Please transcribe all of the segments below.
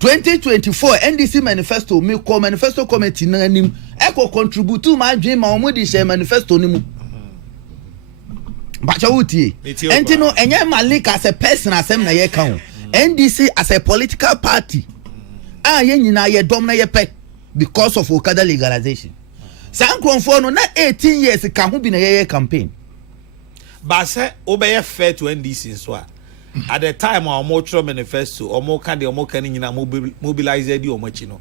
2024 NDC manifesto me call manifesto committee na nim eko contribute to my dream ma omudi share manifesto ni mu bacha wutie enti no enye malik as a person asem na ye kan NDC as a political party ye nyina ye dom na ye pe because of Okada legalization sankronfo no na 18 years ka ho bi na ye campaign ba say obeye fair to NDC so at the time our motor manifesto or more can the more can mobilize the omochi no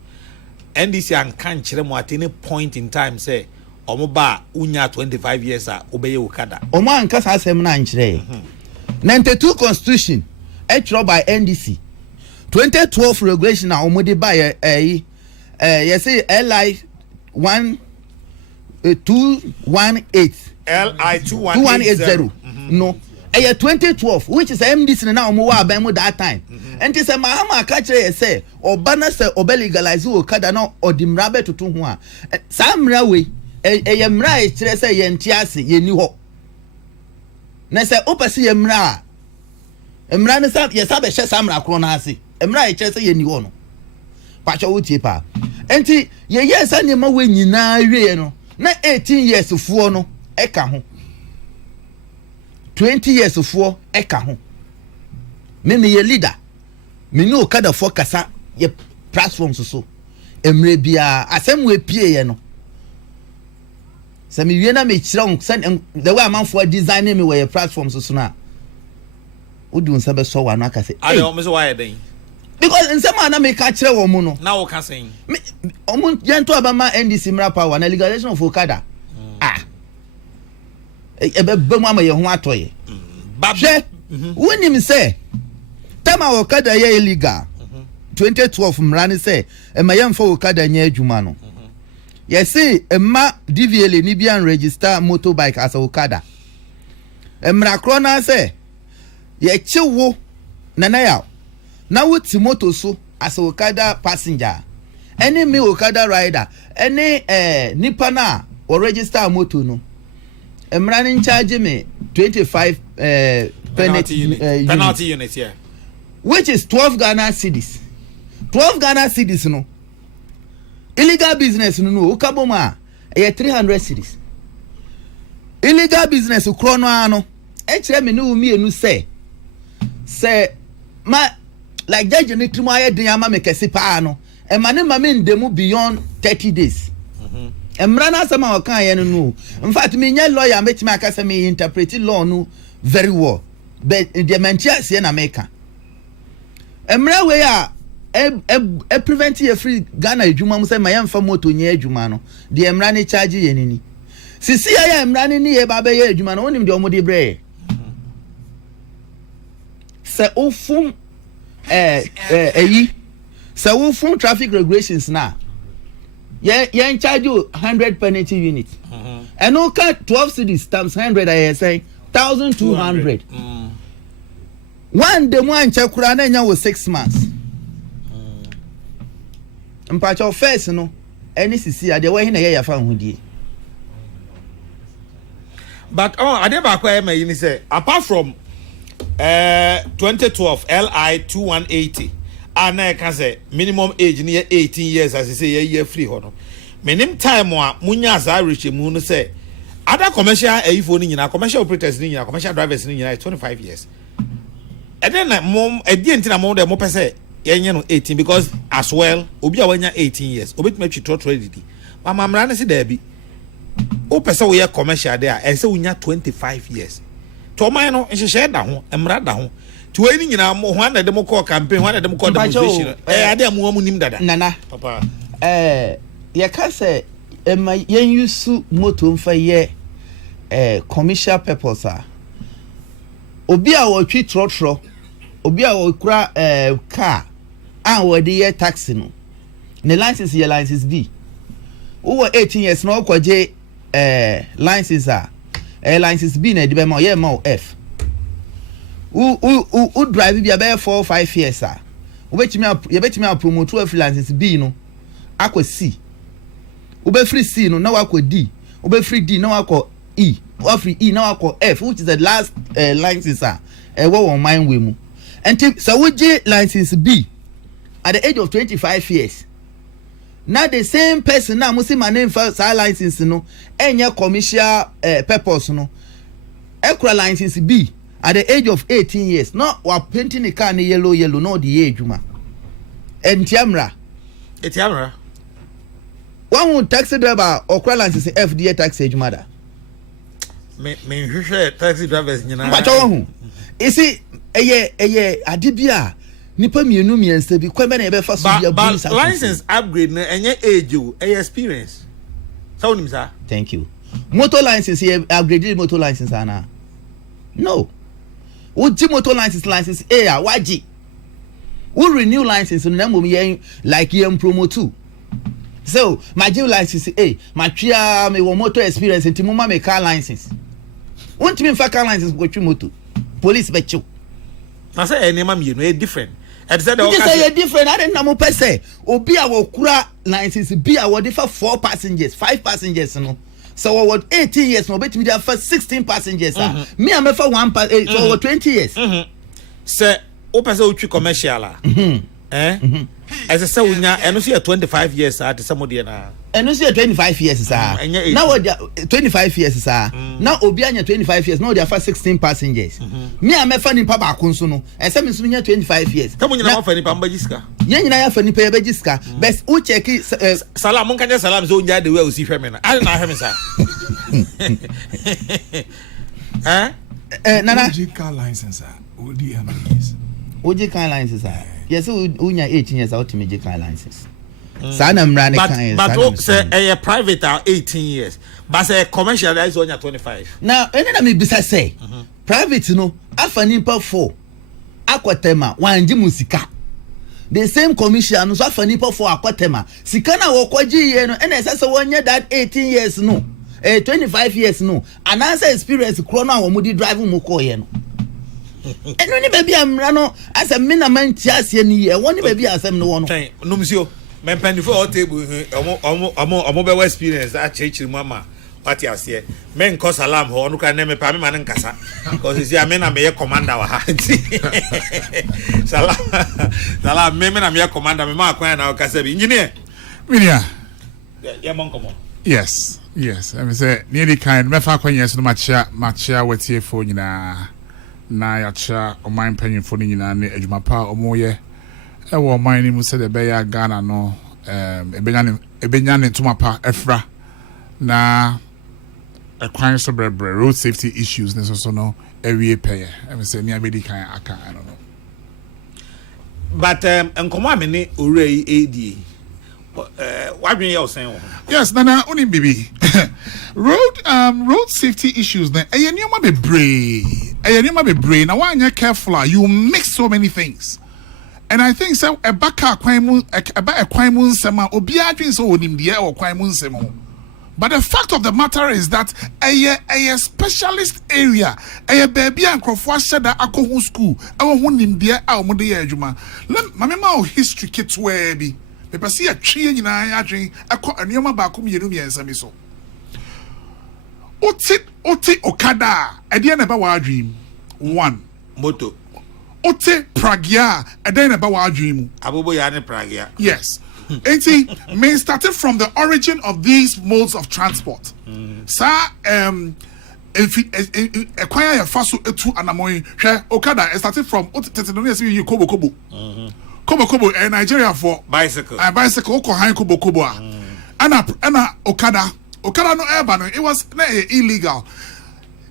NDC and can't chire at any point in time say omoba unya 25 years obey Okada omo anka sa asem na nchire 92 constitution etro by NDC 2012 regulation na omode by you say LI 218 LI 2180 no 2012 which is MDC na omo wa ban mu that time enti say mahama ka kire say obana say obelegalize Okada na odimra betutu ho a samra we mra e kire say ye ntiase ye ni ho na say opese ye mra ne sa ye sa be hye samra kro na ase mra e kire say ye ni ho no pacho wutie pa enti ye yes anema we nyina wie no na 18 years fuo no e ka ho 20 years for eka ho me ye leader me no Okada for kasa ye platforms so emre bia asem we pie ye no se me wie na me kire send the way man for designing me we platforms so na odi unsa be so wa no aka say ade o me so why den because nsema na me ka kire wo mu no na wo ka sen omu yento abama NDC mra power na legalization of Okada ebe bemu ama ye ho atoye babje wonim say tema Okada ye illegal 2012 mrani say ema ye mfa Okada nya adwuma no ye say ema DVL ni bia register motorbike as Okada emra krona say ye chiwo nana ya na wuti moto so as Okada passenger any me Okada rider any nipa na o register moto no emrani charge me 25 penalty unit yeah, which is 12 Ghana cedis 12 Ghana cedis no illegal business no ukaboma 300 cedis illegal business ukrono ano e kire me no mi enu say ma like judge ni trimo aye den ama me kese pa no e ma ne ma me ndemu beyond 30 days emra na sama o kan ye no in fact me nya lawyer me tima aka say me interpret law no very well but the mentia say na make emra we a prevent you free Ghana adwuma mu say ma yemfa moto nya adwuma no the emra ne charge ye nini sisi ya emra ne ye ba be ye adwuma no onim de omode bre say ofum say ofum traffic regulations na yeah, charge you 100 penalty units. And no cut 12 cities times 100 I say 1,200. One the one check kurana was 6 months. Mpacho first no any CC ade we na ya fa hudie. But ade ba kwa me yin say apart from 2012 LI 2180 ana ka say minimum age near 18 years as I say year free hono minim time a munya za reche mu no say other commercial phone nyina commercial operators nyina commercial drivers nyina 25 years and then mom ntina mom dem pese yenye no 18 because as well obi a wanya 18 years obi tuma twi trotro didi mama mra na se da bi o pese we commercial there e say unya 25 years to man no nhehye da ho mra da ho to any nyina mo ho na dem call campaign ho na dem call demonstration ade mo mu nim dada nana papa ye ka say yen use moto mfa ye commercial purpose obi a wo twi trotro obi a wo kura car and wo de ye taxi no ne license ye license B wo 18 years no kwaje license license B na de be ma ye ma F u drive bi about 4 or 5 years you betimi a promote to license B no akwa C u be free C no na akwa D u be free D na akwa E or free E na akwa F which is the last license we won mind we mu enti so we J license B at the age of 25 years. Now the same person now must my name for license no any commercial purpose no equal license B at the age of 18 years. Not we painting the car yellow no the age ma. And Tiamra. One would taxi driver or cry license FDA tax age mother. Me taxi drivers But you see adibia nipa mienu miense bi kwa na ebe fa so bia bu license upgrade na enye age o experience so nim sir. Thank you. Motor license here upgrade motor license ana no would motor license A waji we renew license na mom yen like yen promo 2 so my G license A my tria me motor experience nti mama me car license won't me fa car license go twi motor police be chiw na say enema me no different. And said you say different. I didn't know per se. Obi a kura license be a word for 4 passengers, 5 passengers no. So what 18 years no bet me there for 16 passengers. Me am for 1 so 20 years. Say o pese o twi commercial as I say unya eno see 25 years at somebody na. Eno see 25 years sir. Now what 25 years sir. Now obi anya 25 years now they for 16 passengers. Me am for nipa ba kunso no. E say me so nya 25 years. Tamo nyina fa nipa mbajiska. Nya nyina ya fa nipa ya bajiska. Best u check salam mon kanya salam so unya the way o si hweme na. I na hweme sir. Nana car license odi MPs. Oji car license sir. Yes, unya 18 years out to me car license. Sana mrani kan. But say a private 18 years. But say commercial is on 25. Now, ene na me bisa say. Private no afa nipa 4. Akwatema wanji musika. The same commercial no so afa nipa 4 akwatema. Sika na wo kwaji ye no ene sese wonye that 18 years no. 25 years no. Anasa experience kro na wo mudi drive mu ko ye no. Eno ni baby amra no asa me na man tiase ni e woni baby asem no wono no msio men pandi for table omo be experience a chechiri mama what you say men ko salam ho no kan me pa me man nkasa because see me na me commander wa ha salam me na me commander me ma kwan na okasa bi engineer Minia ya mon komo yes I mean say nearly kind me fa kwan yes no machia wetie fo nyina na yacha o man panyin fo nyina ne adwuma pa omoye e wo man ni mu se de be ya Ghana no ebenya ne ntoma pa efra na akwan so brebre road safety issues ne so no ewie pay I mean say ni abedi kan aka I don't know but enkomo amene orei edi what you saying? Yes, Nana, only baby. Road safety issues. Then, anyoma be brave. Now, when you're careful, you mix so many things. And I think so. A baka kwaimun sema obiadwin so onim de or kwaimun sema. But the fact of the matter is that a specialist area, a baby and crofwasha da akohu school, our hunim de a mo de adwuma. Let mamema history kits where be. Pepa see a tree nyina adwen akọ anioma ba ko mienu miensa mi so oti okada ade na ba wa adwen 1 moto oti pragya ade na ba wa adwen mu abobo ya ne pragya yes enti may started from the origin of these modes of transport sa if acquire your faso etu anamoy hwe okada started from tetedonia see you kobo Kobo Nigeria for bicycle. Bicycle ko han kobo a. Ana Okada no urban it was illegal.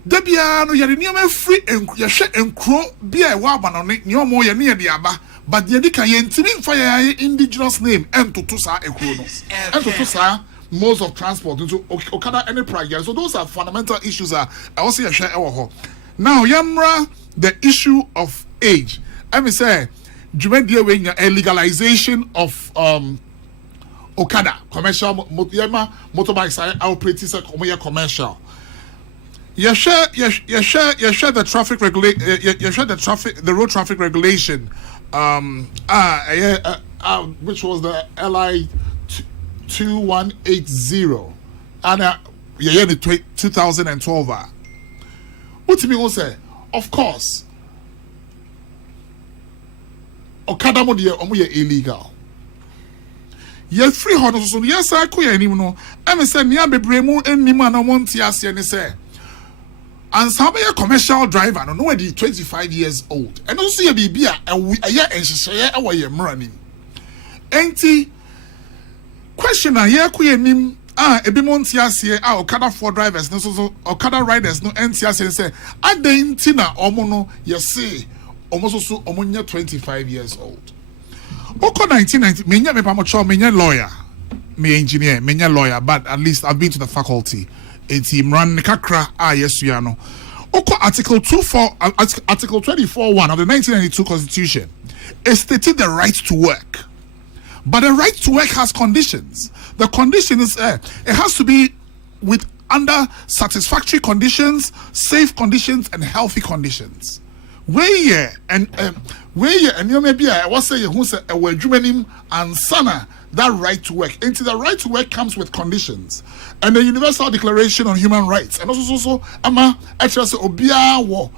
Debia no yare niam free and yehwe enkro bia e wa aba no ne omo ye ne de aba but ye di kan ye ntimi mfa ye indigenous name entoto sa ekro no. Entoto sa modes of transport into Okada any prayer. So those are fundamental issues I also yehwe e wo ho. Now yamra the issue of age. I mean say a legalization of Okada commercial motorbikes are operating commercial. You share the traffic the road traffic regulation. Which was the LI 2180 and the 2012. What do you mean? Say, of course. okada mo de omo ye illegal. Ye free hot so yes I ko ye anim no am say nia bebre mu anim an omo ntia ase ne say and some be a commercial driver no we 25 years old and also ye bibia e ye enhyehyeye e wo ye mranim enti question na ye ko ye nim ebi mo ntia ase okada for drivers no so okada riders no ntia ase say adenti na omo no ye say omo so omo nya 25 years old. Oko 1990, menya me pamocho, menya lawyer, me engineer, menya lawyer, but at least I've been to the faculty. Eti mran kakra yes you know. Oko article 24 1 of the 1992 Constitution, it stated the right to work. But the right to work has conditions. The condition is it has to be with under satisfactory conditions, safe conditions, and healthy conditions. Where you may be what say you who say a adwumanim and sana that right to work. Into the right to work comes with conditions. And the Universal Declaration on Human Rights. And also ama actually say obia wo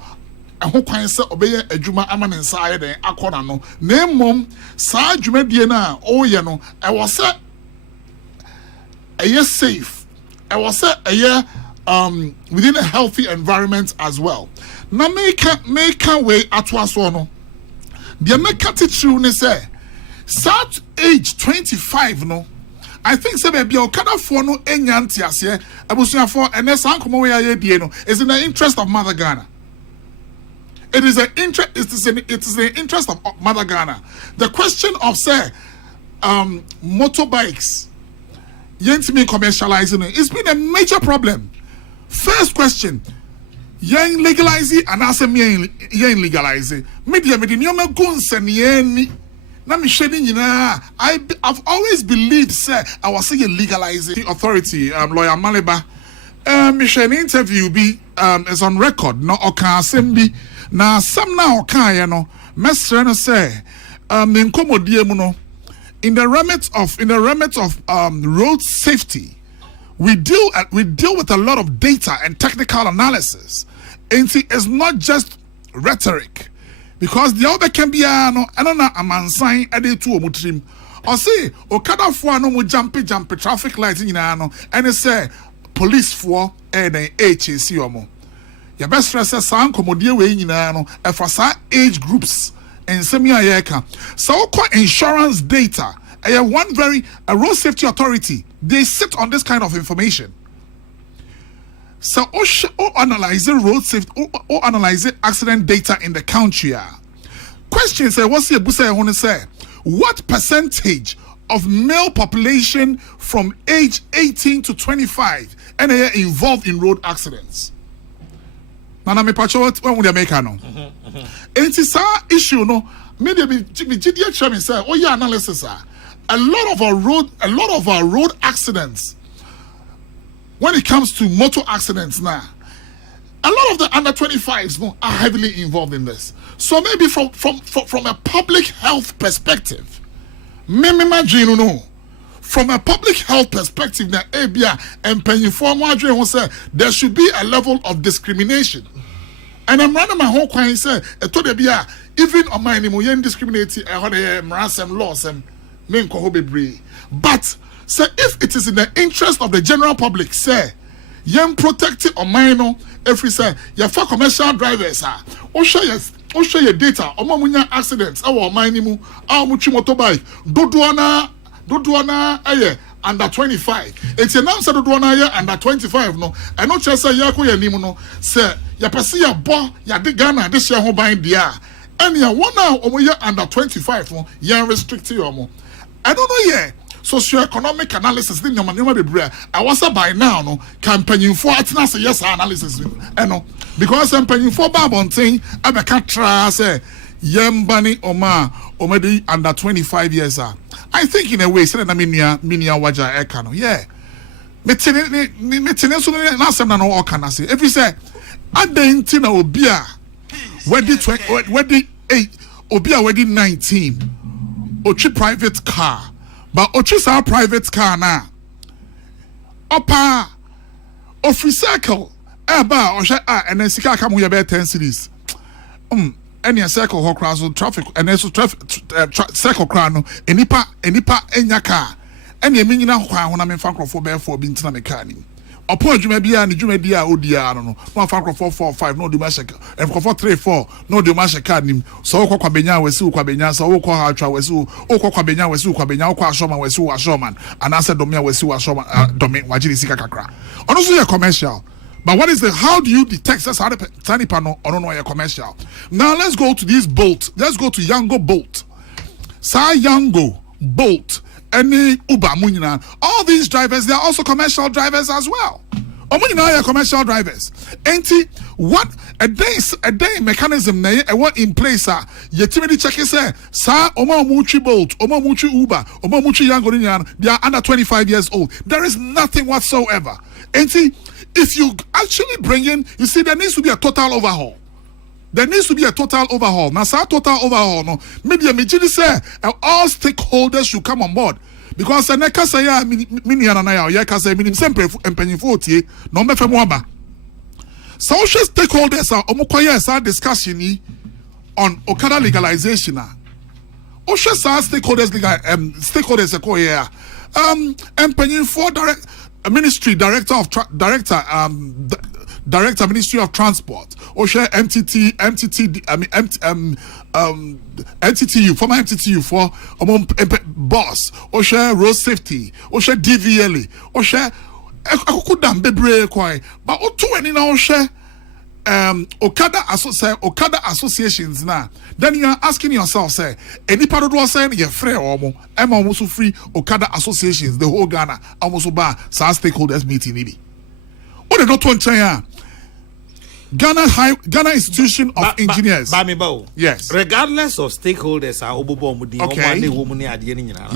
ho kwan say obeye adwuma ama ne nsae den akona no. Na mom sa adwumadie na o ye no e was say a safe. I was say a within a healthy environment as well. Now make way at once no. The make true ne say start age 25 no. I think say be okada for no enya ntiase abusuafo ene san komo we aye die no is in the interest of Mother Ghana. It is the interest of Mother Ghana. The question of say motorbikes yentimi commercializing it's been a major problem. First question, yen legalize it and ask me yen legalize it. Media nyoma guns and yen na me shedding I've always believed say I was saying legalize it. Authority lawyer Maliba me share interview be is on record no oka asem na some na oka ye no mesre no say me nkomodie mu no in the remit of road safety. We deal with a lot of data and technical analysis. And it's not just rhetoric. Because the other can be no a man sign added to a mutrim. Or say, okada for no mo jump traffic lights in ano and it say police for and HAC omo. Your best stress san komodie we nyina no for sa age groups and semi ayeka. So insurance data a road safety authority, they sit on this kind of information. So analyzing road safety or analyzing accident data in the country. Question say what's the busa want to say? What percentage of male population from age 18 to 25 and are involved in road accidents? Nana me pacho what would they make no? It is a issue no. Maybe me say oh yeah analysis a lot of our road accidents when it comes to motor accidents now a lot of the under 25s no are heavily involved in this. So maybe from a public health perspective from a public health perspective na ebia empanyin form adwen ho say there should be a level of discrimination. And I'm running my whole coin say to the bia even on my name yen discriminate e ho dey mrasem laws but say if it is in the interest of the general public say yen protect it on minor if we say your for commercial drivers o share your data omamunya accidents our minimu amuchi motorbike dodoana aye under 25 it's announced dodoana under 25 no I not just say yako ya nimu no say ya pese ya bo ya de Ghana this year ho ban dia and ya one now omo under 25 no ya restrict you. I don't know yet. Socioeconomic analysis. Then your man I was by now no campaigning for it's yes analysis. Because campaigning for Babonting I be can't say yembani oma omedi under 25 years. I think in a way say na minia waja ekano. Yeah. Metene so na asem na no okana say. If you say adenti na obia wedi 8 obia wedi 19 Ochi private car, but Ochi sa private car na. Opa, office cycle, eba, osha and then sika come with 10 cities. any circle ho cross traffic and also traffic circle crown no enipa enya car any menyina kwa ho na me fa crofo be for bi ntina me car ni opo adwuma bia ne dwuma dia odia no no fa crofo 4 5 no do ma shek crofo 3 4 no do ma shek car ni so kwa benya wesi kwa benya so kwa ha atwa wesi kwa benya wesi kwa benya kwa ashoma wesi wa ashoma and ase domia wesi wa ashoma domi wajiri sika kakra ono so ye commercial. But what is the, how do you detect that's how the tiny panel or no a commercial? Now let's go to this Bolt. Let's go to Yango Bolt. Sa Yango Bolt. Any Uber Munina. All these drivers, they are also commercial drivers as well. Omunina are commercial drivers. Ain't what a day mechanism na what in place ye timely check say sa Omuchi Bolt, Omuchi Uber, Omuchi Yango Nina, they are under 25 years old. There is nothing whatsoever. Ain't if you actually bring in, you see, there needs to be a total overhaul. There needs to be a total overhaul. Now, say total overhaul, no. Maybe a majority say all stakeholders should come on board because the next say ya mini anaya ya kasa mini sempre empenyin 40 no me femo social stakeholders are omokoye sa discussion on Okada legalization. Osha sa stakeholders stakeholders ko here. Empenyin for direct Ministry Director Ministry of Transport or share MTTU former MTTU for boss or share road safety or share DVLA or share akukudam bebre kwai but otu eni na share Okada associations now. Then you are asking yourself, say, any part of what saying you're free or more, I'm almost free Okada associations, the whole Ghana, almost bar SAR stakeholders meeting maybe. What they don't want China? Ghana Institution of Engineers. Yes. Regardless of stakeholders are okay.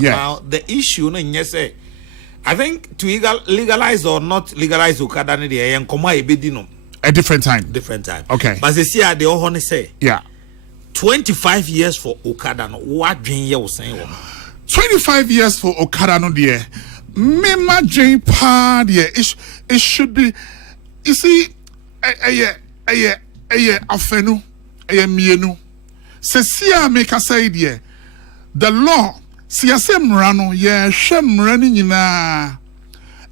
Yes. Now the issue yes, I think to legalize or not legalize Okada and a different time. Okay. But they see they all say. Yeah. 25 years for Okada. No, what dream you was saying? 25 years for Okada no dear. Me dream pa dear. It should be. You see, afenu, mienu. Se make a say dear. The law. Si asem rano ye shem rani nyina.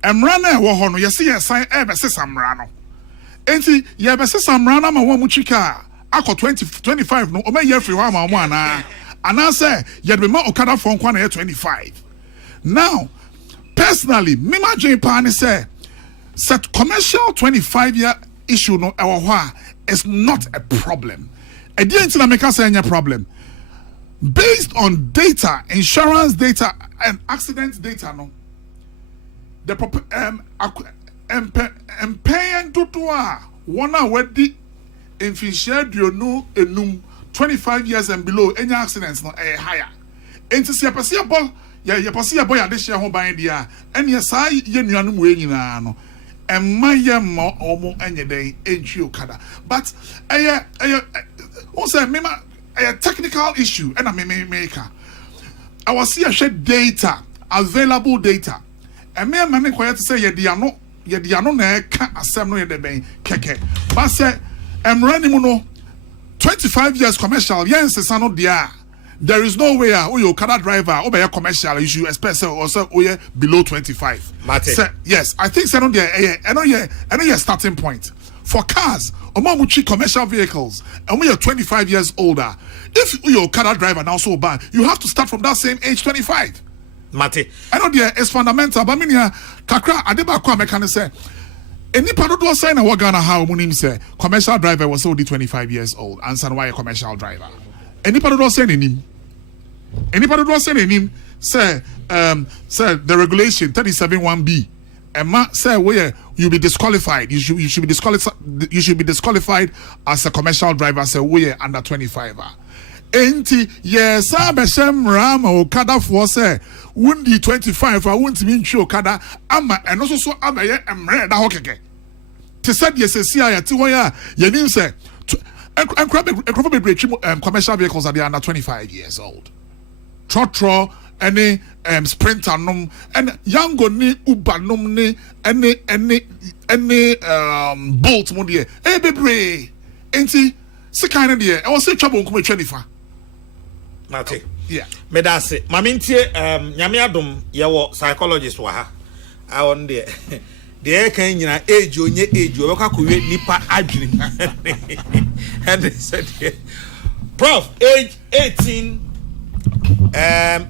Emrana wo hono ye si sign ebe se samrano. Enti ye be se samrana ma wo mu chika. Ako 25 no o me ye free wa ma mo ana say ye be ma Okada for nkwa na 25. Now personally me ma dream pan say set commercial 25 year issue no ewo ho is not a problem. E dey enti na make say any problem. Based on data, insurance data and accident data no the paying to one already if you share your new enum 25 years and below any accidents no higher. And to see a boy, ya boy at this year home by idea, and yes, I yen way no, and my young more almost any day ain't you kada. But also a technical issue and a maker. I was see a shared data, available data. And me man quiet to say ye no na ka asem no ye de ben keke. But say running no 25 years commercial yes no there. There is no way your car driver or your commercial you should expect also below 25. Say, yes, I think no there I know your starting point. For cars, Omamuchi commercial vehicles, and we are 25 years older. If you're a car driver now so bad, you have to start from that same age 25. Mate. I know there is fundamental, but I mean, Kakra, Adeba mechanic say, any part of those saying what Ghana how Munim say, commercial driver was already 25 years old, answer why a commercial driver. Any part of those saying him, say, the regulation 37(1)(b. And ma say where you be disqualified. You should be disqualified. You should be disqualified as a commercial driver. Say where under 25. Enti yes, Abeshem Ram Okada for say wundi 25. I won't mean show Okada. Ama and also so Abaye Emre da hokeke. To said yes, see I ti where you name say and commercial vehicles are they under 25 years old. Trotro. Any sprinter num and yango ni uber num ni any bolt mo de bebre enti se kind of there I was say trouble come twanifa Mate. yeah Me da se mamintie nyame adom ye wo psychologist wa ha I on there the kan nyina age onye age we ka kowe nipa adwene and they said prof age 18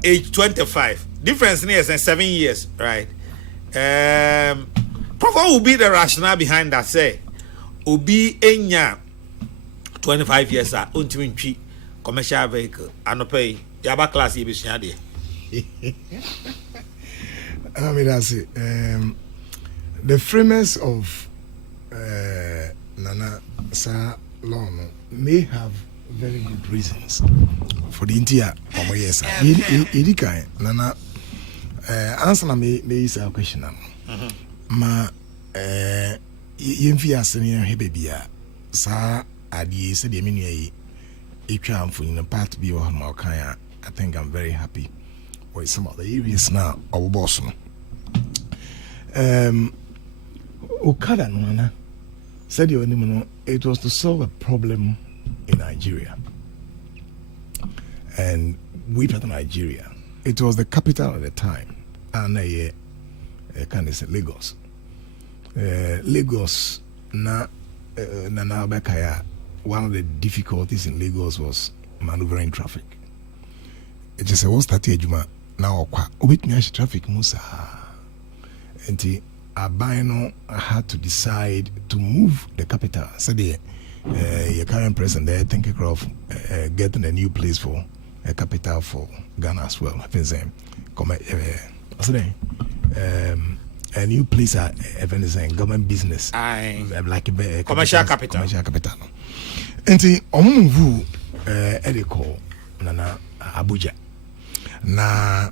age 25 difference is 7 years right prof what will be the rationale behind that say obi enya 25 years untimi ntwi commercial vehicle anopay yaba class ye besua de I mean that's it. The framers of Nana Sa law may have very good reasons for the India or yes. Idika Nana answer me is a question. Ma yemfi asene hebebia sa adi se de menue etwa amfo in part bi o ma kan I think I'm very happy with some of the areas now our boss no Okada no said you no it was to solve a problem in Nigeria and we part of Nigeria it was the capital at the time and kind of Lagos Lagos na Bekaya one of the difficulties in Lagos was maneuvering traffic. It just was that ejuma now kwa obitmi traffic musa and Abino had to decide to move the capital. So the your current president there thinking of getting a new place for a capital for Ghana as well. I think a new place at government business like a commercial capital. And the omuvu ediko nana Abuja na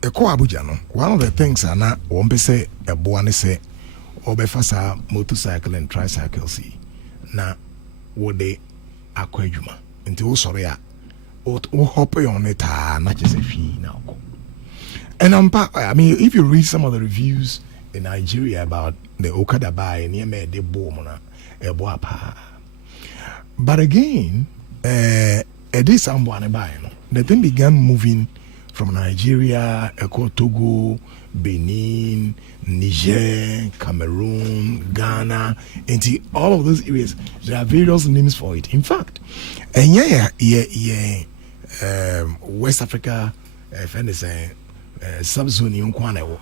eko Abuja no one of the things ana won say eboa ne say obefasa motorcycle and tricycle see na wo de akwadwuma nti wo sore a wo hop on it na just a fee now. And I mean if you read some of the reviews in Nigeria about the Okada buy near me de boom na eboa pa. But again it is someone buy no the thing began moving from Nigeria, Togo, Benin, Niger, Cameroon, Ghana, into all of those areas. There are various names for it. In fact, and West Africa, sub-zone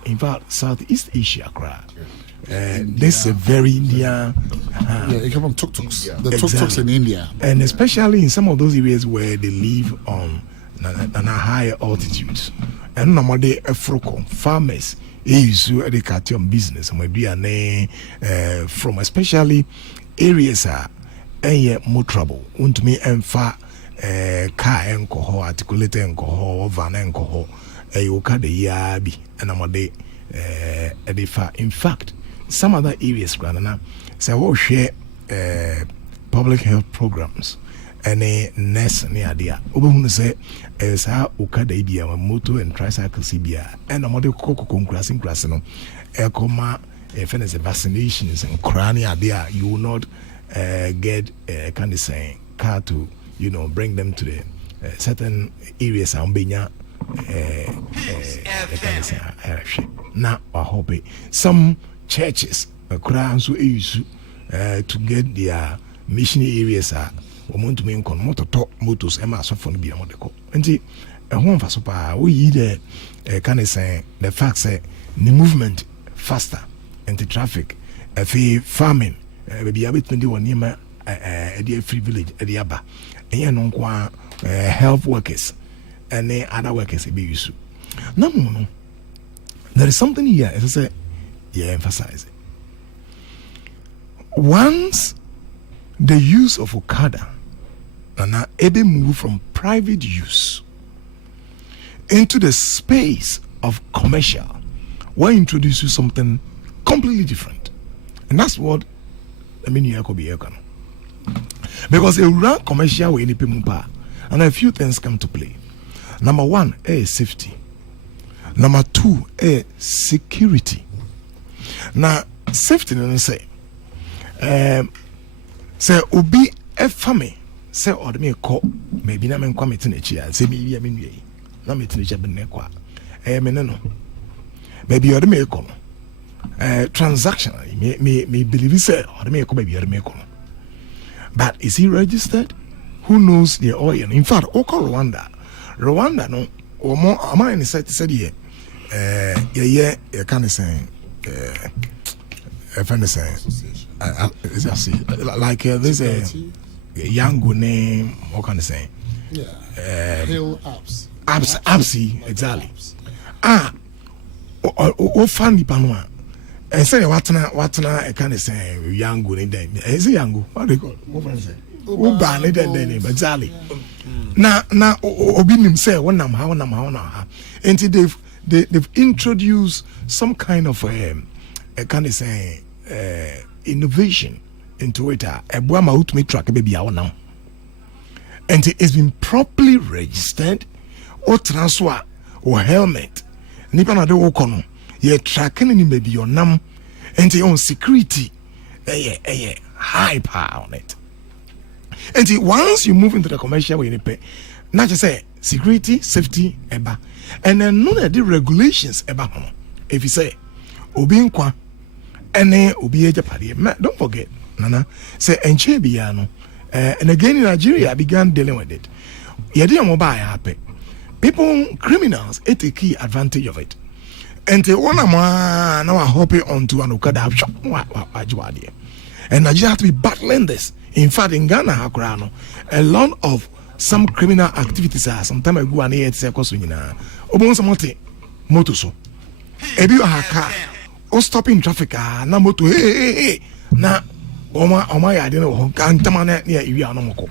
in fact, Southeast Asia, this is a very India. It come from tuk-tuks. The tuk-tuks in India. And especially in some of those areas where they live on and a higher altitudes. And normally farmers use education business and from especially areas are more trouble. Want me and far car and coho, articulate and coho, van and coho, a de yabi and a far. In fact, some other areas, Granana, say, we'll share public health programs. Any nest near idea. Obu say as how Okada bia motor and tricycle CBA and amode Kokrokoo crossing no ekoma fairness vaccinations and crani idea you will not get kind of saying car to bring them to the certain areas ambenya now I hope some churches so issue to get their missionary areas are to me motos so for be and home for super we the can I say the fact say the movement faster and the traffic farming be able to do one near a free village at the Aba and health workers and other workers be used. No, there is something here as I say emphasize it. Once the use of Okada and now able move from private use into the space of commercial, we introduce you something completely different, and that's what I mean. You could be because a run commercial with any people, and a few things come to play. Number one, safety. Number two, security. Now, safety, say, say, obi a family say or me call maybe na men come in a chair say me ya me na me tini chabe ne kwa me no maybe or me come transaction me believe say or me come maybe or me come, but is he registered? Who knows the oil? In fact, Oko Rwanda no or more am said yeah kind of saying like there's a young name, what can I say? Hill Apps, exactly. Oh, funny panwa. I say what na I can say young name. Is it young? What do you call it? What can I say? Oh, ban it then exactly. Now, Obinim say one nam how. And they've introduced some kind of can I say innovation into it. A boama ultimate track baby our now. And it has been properly registered or transfer or helmet. Nipa na de wokono. Ye tracking ni maybe your num and your own security. High power on it. And once you move into the commercial way, you pay. Not just say security, safety, eba. And then none of the regulations eba. If you say obi nkwa ene obi ejapade, don't forget, Nana, say enche biyano. And again in Nigeria, I began dealing with it. Yedi mobile happy. People, criminals, take key advantage of it. And the one man now hopping onto an Okada shop. And Nigeria have to be battling this. In fact, in Ghana, a lot of some criminal activities are sometimes I go and hear it's a cosuina. Obon samote moto so. Ebi car or stopping traffic na moto hey na oma ya didn't know cantamane near Iwianomoko.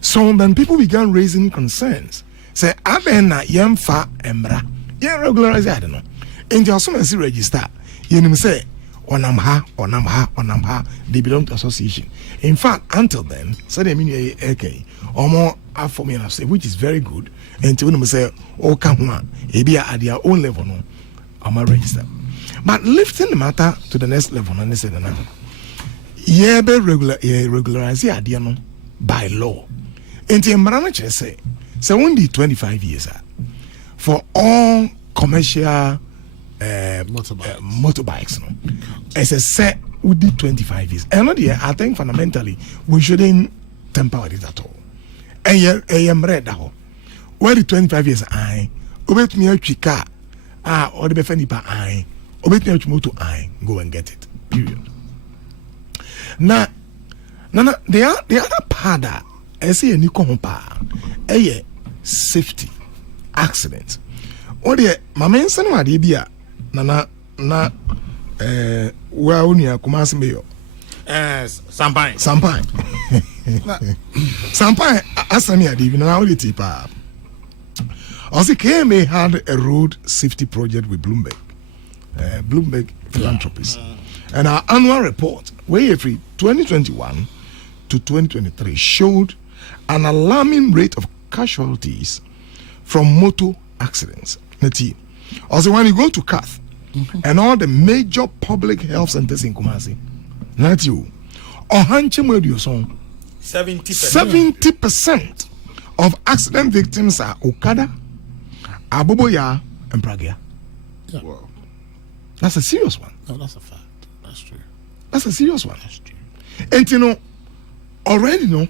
So then people began raising concerns. Say abena yemfa embra. Yeah, regularize I don't know. And you also see register. You say onam ha, they belong to association. In fact, until then, so they mean okay, or more formula say, which is very good. And to them say, oh come on, maybe at their own level, no, I'm a register. But lifting the matter to the next level, and they said, no, yeah, be regularize idea no by law. And the Maranache say, so only 25 years for all commercial motorbikes no as a set would be 25 years and I think fundamentally we shouldn't tamper with it at all. And I am read that where the 25 years I obey me a car or the befenipa I obey me moto I go and get it period. Now the other part that I see a new compa a safety accident or the my main son wa de bia na wa unia kumasi meyo sampai sampai asani ade bi na only tipa also KMA had a road safety project with Bloomberg Philanthropies and our annual report where every 2021 to 2023 showed an alarming rate of casualties from motor accidents. Also, when you go to Kath and all the major public health centers in Kumasi, not you, or 70% of accident victims are Okada, Aboboya, and Pragia. Yeah. Wow. That's a serious one. No, that's a fact. That's true. That's a serious one. That's true. And you know, already know.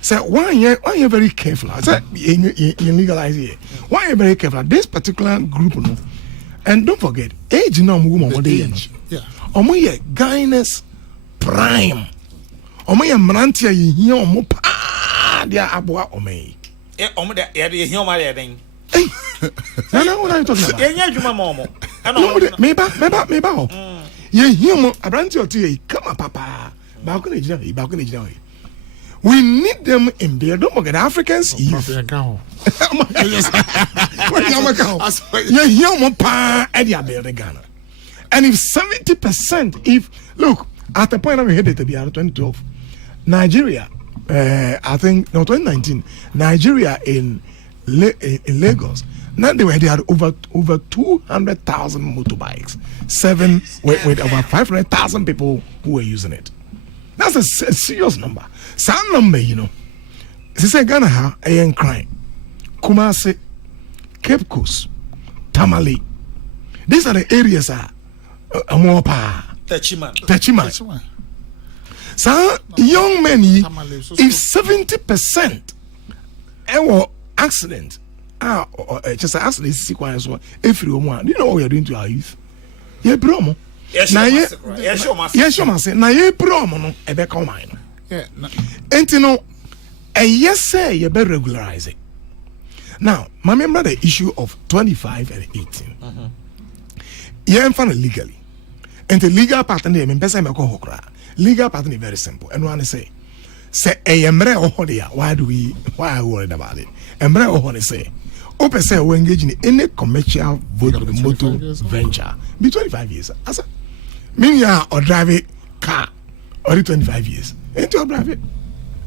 So why you very careful? I said you legalize it. Why you very careful? This particular group, no, and don't forget, age no woman age. Yeah. Omoye Guinness Prime. Omoye Mrantia yi omo pa dia aboa omei. Omo de ye here ma de den. Hey. Now what are you talking about? Ye nya adwuma ma omo. No, meba. Ye here mo abranti otu ye kama papa. Ba ko na jina. We need them in there. Don't forget Africans. And if 70%, if look at the point we headed to be out of 2012, Nigeria, I think no 2019, Nigeria in Lagos. Now they had over 200,000 motorbikes, with over 500,000 people who were using it. That's a serious number. Some number, you know. say Ghana ha ayen crime. Kumasi, Cape Coast, Tamale. These are the areas Amopa. Techiman. So young men, if 70% ever accident, just accident is sequence every one. You know what we are doing to our youth? Yeah, bromo. Yes, na ye bromo no ebe ka mine. Yeah. Enti no yes say you better regularize it. Now, my remember the issue of 25 and 18. Yeah, I'm found legally. And the legal part and the legal part is very simple. And one say emre ohodia, why are we worried about it? Emre ohone say, open say we engage in any commercial motor venture be 25 years. As a mean ya or drive a car or 25 years. Ain't you drive it?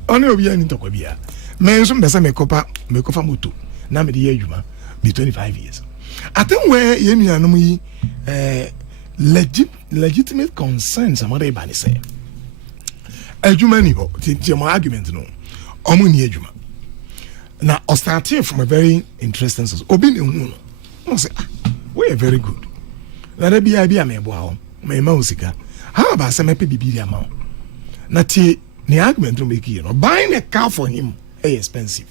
Only obi ani to kwabia. Men so mbesa mekofa moto na me de adwuma be 25 years. I think where you know legitimate concerns among bani say adwuma ni ho ti my argument no omo ni adwuma na I started from a very interesting source obi ne hu no say we are very good na da bia me bo awo me ma usika how about say me pe bibiri ama na ti the argument no make you know buying a car for him is expensive.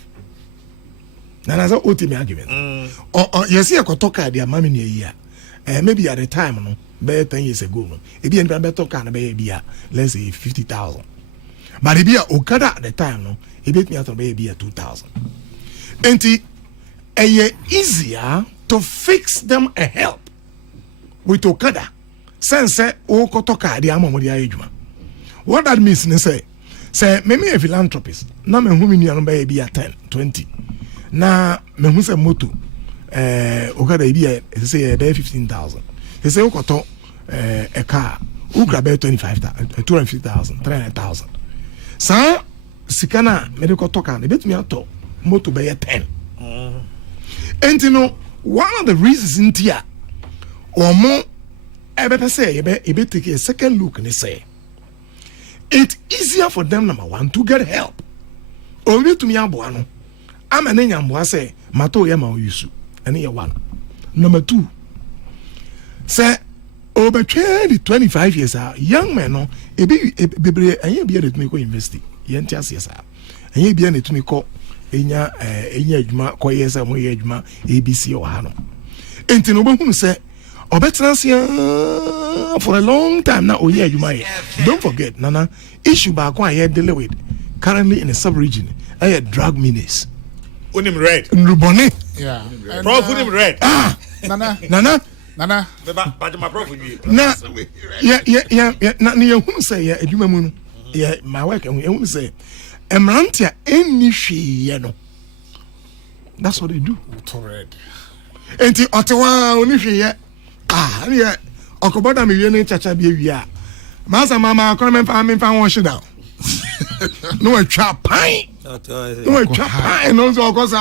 Now that's what the argument. Or you see a kotoka dia mami ni year. Maybe at the time no, be 10 years ago no. E be better car be let's say 50,000. But e be Okada at the time no, e be me out be 2,000. Enti easier to fix them a help with Okada. Sense o kotoka dia mama dia ejuma. What that means is say maybe a philanthropist na me hu mi nua no be 10 20 na me hu say moto Okada be say 15,000 they say okoto a car ukra be 25,000 250,000 300,000 sa sikana me de koto kan e betumi ato moto be 10 and you know one of the reasons in tia omo ebe say ebe take a second look and say it's easier for them number one to get help. Only to me aboano. I'm an enyambo say mato ya ma yusu. Any one. Number two. Say over 25 years young men no e be anya be able to make university. Yen tias yes and ye be able to make enya adwuma ko yes mo ye adwuma ABC o ha no. Enti no be hu say for a long time now. Don't forget, Nana, issue back one I deal with currently in a sub-region. I had drug menace. Unim red. Nrubone. Yeah. Prof unim red. Nana. But my prof Na. Yeah. Na you say yeah, edwuma mu no. Yeah, my work and we say emrantia any hwe no. That's what they do. Red. Enti otewa oni hwe ye. Yeah. Okoboda me yene chacha bi awia. Masa mama akona me fa wash down. No atwa pan. No atwa pan no so okosa.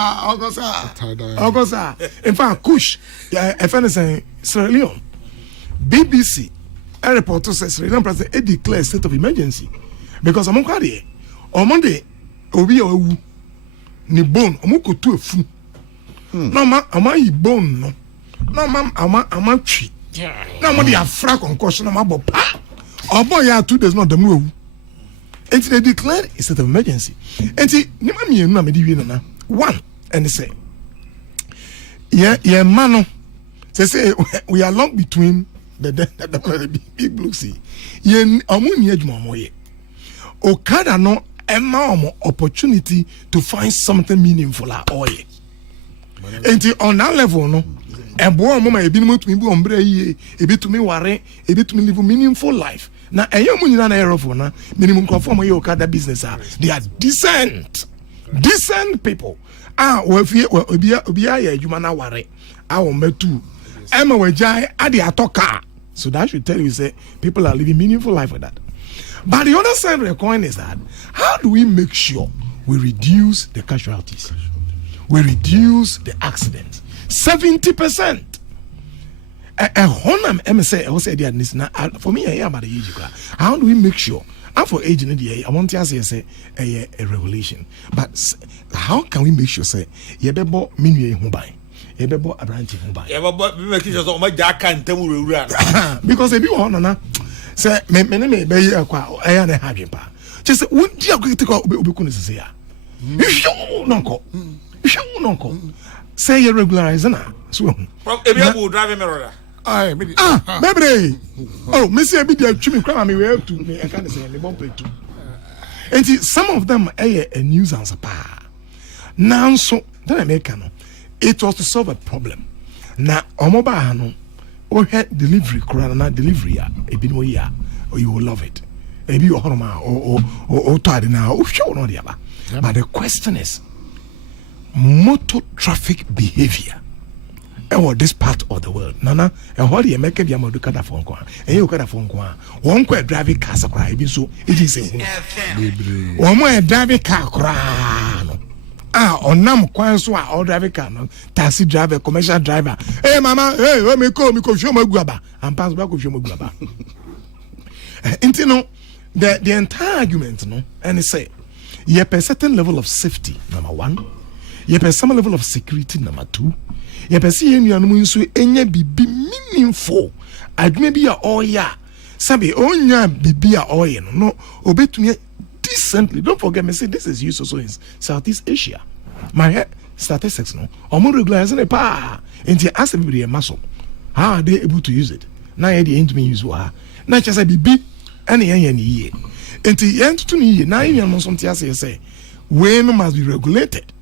In fact, Kush, a friend say Sierra Leone. BBC a report says Sierra Leone president declare state of emergency because amon kwade on Monday obi owu ni bone omokotu afu. No ma amayi bone no. No mam ama twi. Na mo dey afra concussion ma bo pa. Obo ya 2 days not the move. And they declared a state of emergency. And see, nima mi na me di wi na. One and they say yeah mano. Say we are long between the big blue sea. Ye amuni adwuma mo ye. Okada no emma opportunity to find something meaningful or ye. And on that level no ebo mama e binu mutumi bi ombre yie e bitumi ware e bitumi live meaningful life na enye mu nyina na erofo na minimum conform ye Okada business they are decent people we obi ya adwuma na ware wo metu ema wajai ade atoka so that should tell you say people are living meaningful life with that. But the other side of the coin is that how do we make sure we reduce the casualties, we reduce the accidents 70%. honam say I say this now for me I hear about the age. How do we make sure? And for age in the I want to say a regulation, but how can we make sure say you be bo minue ho ban, you be bo abranti ho ban? You be make sure so my jack can tell we because if you want na say me be here kwa I na hadwen pa. Just say won dia critical obi kun say ya. You show no say you regularize na so. From ebi will drive me roda. Baby. Oh, Missy, I be there. Chimney crown me. We have to. I can't say they won't pay too. And some of them a nuisance pa. Now so then I make no. It was to solve a problem. Now omoba no. O had delivery crown na delivery ya. Ebi no ya. Or you will love it. Ebi you horma or tired now. Oh sure no the aba. But the question is motor traffic behavior. This part of the world. Nana, and what you make a Yamoduka phone call, and you got a phone call. One quite driving car, so it is a one more driving car. On Nam Kwanswa, or driving car, taxi driver, commercial driver. Hey, Mama, hey, let me call me, show my grabber, and pass back with your grabber. And you know, the entire argument, no, and they say, you have a certain level of safety, number one, you have a some level of security, number two. You perceive you are so any be meaningful. I'd maybe a oh yeah. Sabi onya bibi a oil no obey to me decently. Don't forget me say this is used also in Southeast Asia. My head statistics no. Omo regularizing a pa. And you ask everybody a muscle. How are they able to use it? Now the end me use wa. Now just a bibi any ye. And the end to me now you know something say when must be regulated.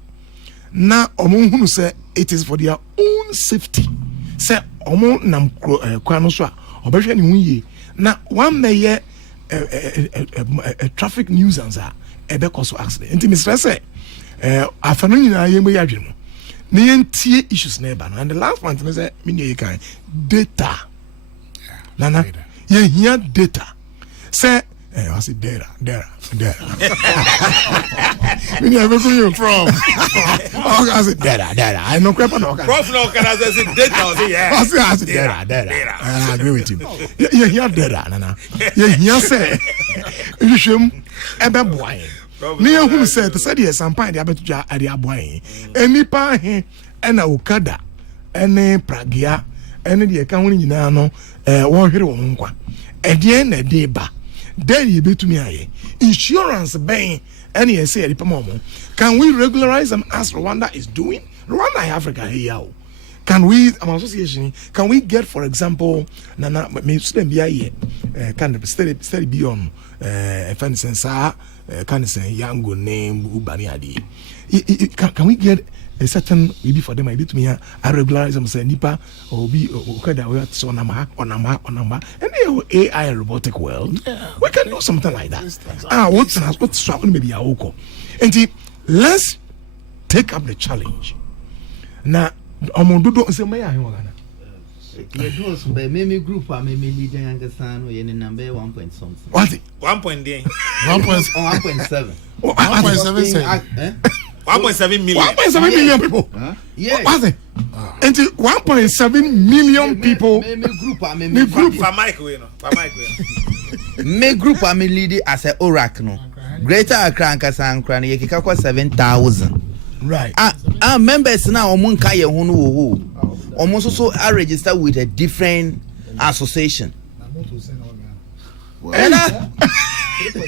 Now omo say it is for their own safety. Say omo nam kwano so obehwe ne huye na one may a traffic nuisance ebe cause accident. Nti Mr. say afano nyina ye moya dwenu. Na yentie issues na eba no. And the last one me say me ne kan data. Nana ye hia data. Say I say data. Me ne be you from. I said data. I know crap no can. Prof no can say data or say yeah. I said data. I agree with him. You hear data nana. You hear say you shim ebe boy. Me who said to say the sampan dey abetuja ade aboy. Enipa he na okada ene pragia ene de ka honi nyina no won hwere wo nkwa. Ede na de ba. Then you be to me aye. Insurance bang any say can we regularize them as Rwanda is doing? Rwanda Africa here. Can we association can we get for example nana me student be here can study beyond fan sensa can say yango name ubani adi. Can we get a certain maybe for them I be to me I regularize them say nipa or be okada we so number and AI robotic world we can do something like that. What's swap maybe awoko. And let's take up the challenge. Now omododo say me ahe wagana. Yeah, those by me group are me leader younger son we in number 1 point something. What? 1 point 1.7. 1.7. 1.7 million. 1.7 million people. Yeah. What's it? And 1.7 million people. Me group are me group for Mike we no. Me group are me leader as a Orac no. Greater Accra and Kasankra ye kika kwa 7,000. Right. Members now omunka ye hunu wo. Almost also are registered with a different association.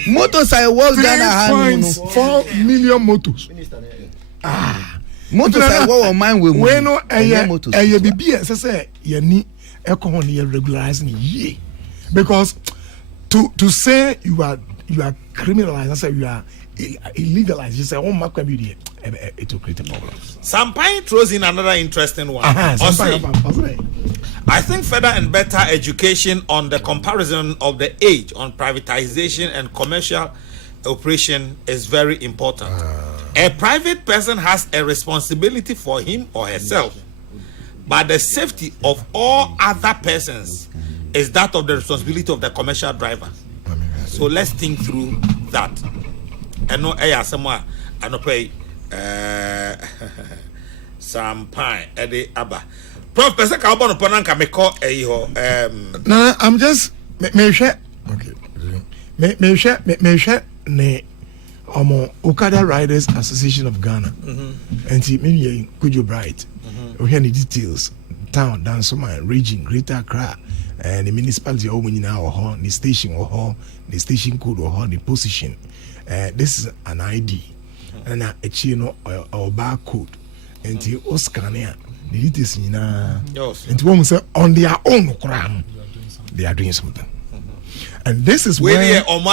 Motorcycle work Ghana 3.4 million motors. Motorcycle on mine we no e bibi say ye ni ekon ye regularizing ye because to say you are criminalized and say you are illegalized, you say one mark can be it will create a problem. Sampain throws in another interesting one. I think further and better education on the comparison of the age on privatization and commercial operation is very important. A private person has a responsibility for him or herself, but the safety of all other persons is that of the responsibility of the commercial driver. So let's think through that. I know somewhere I know pay Sampain Ede Abba. Prof pese ka obo no pon nka me call No, I'm just me share. Okay. Me share ne Okada Riders Association of Ghana. And see me could you bright. We hear the details. Town, Dansoma, region, Greater Accra, and the municipality of Omunina or the station or the station code or the position. This is an ID and a chino or barcode. And the Oscania, the details in and one say on their own cram, they are doing something. And this is where one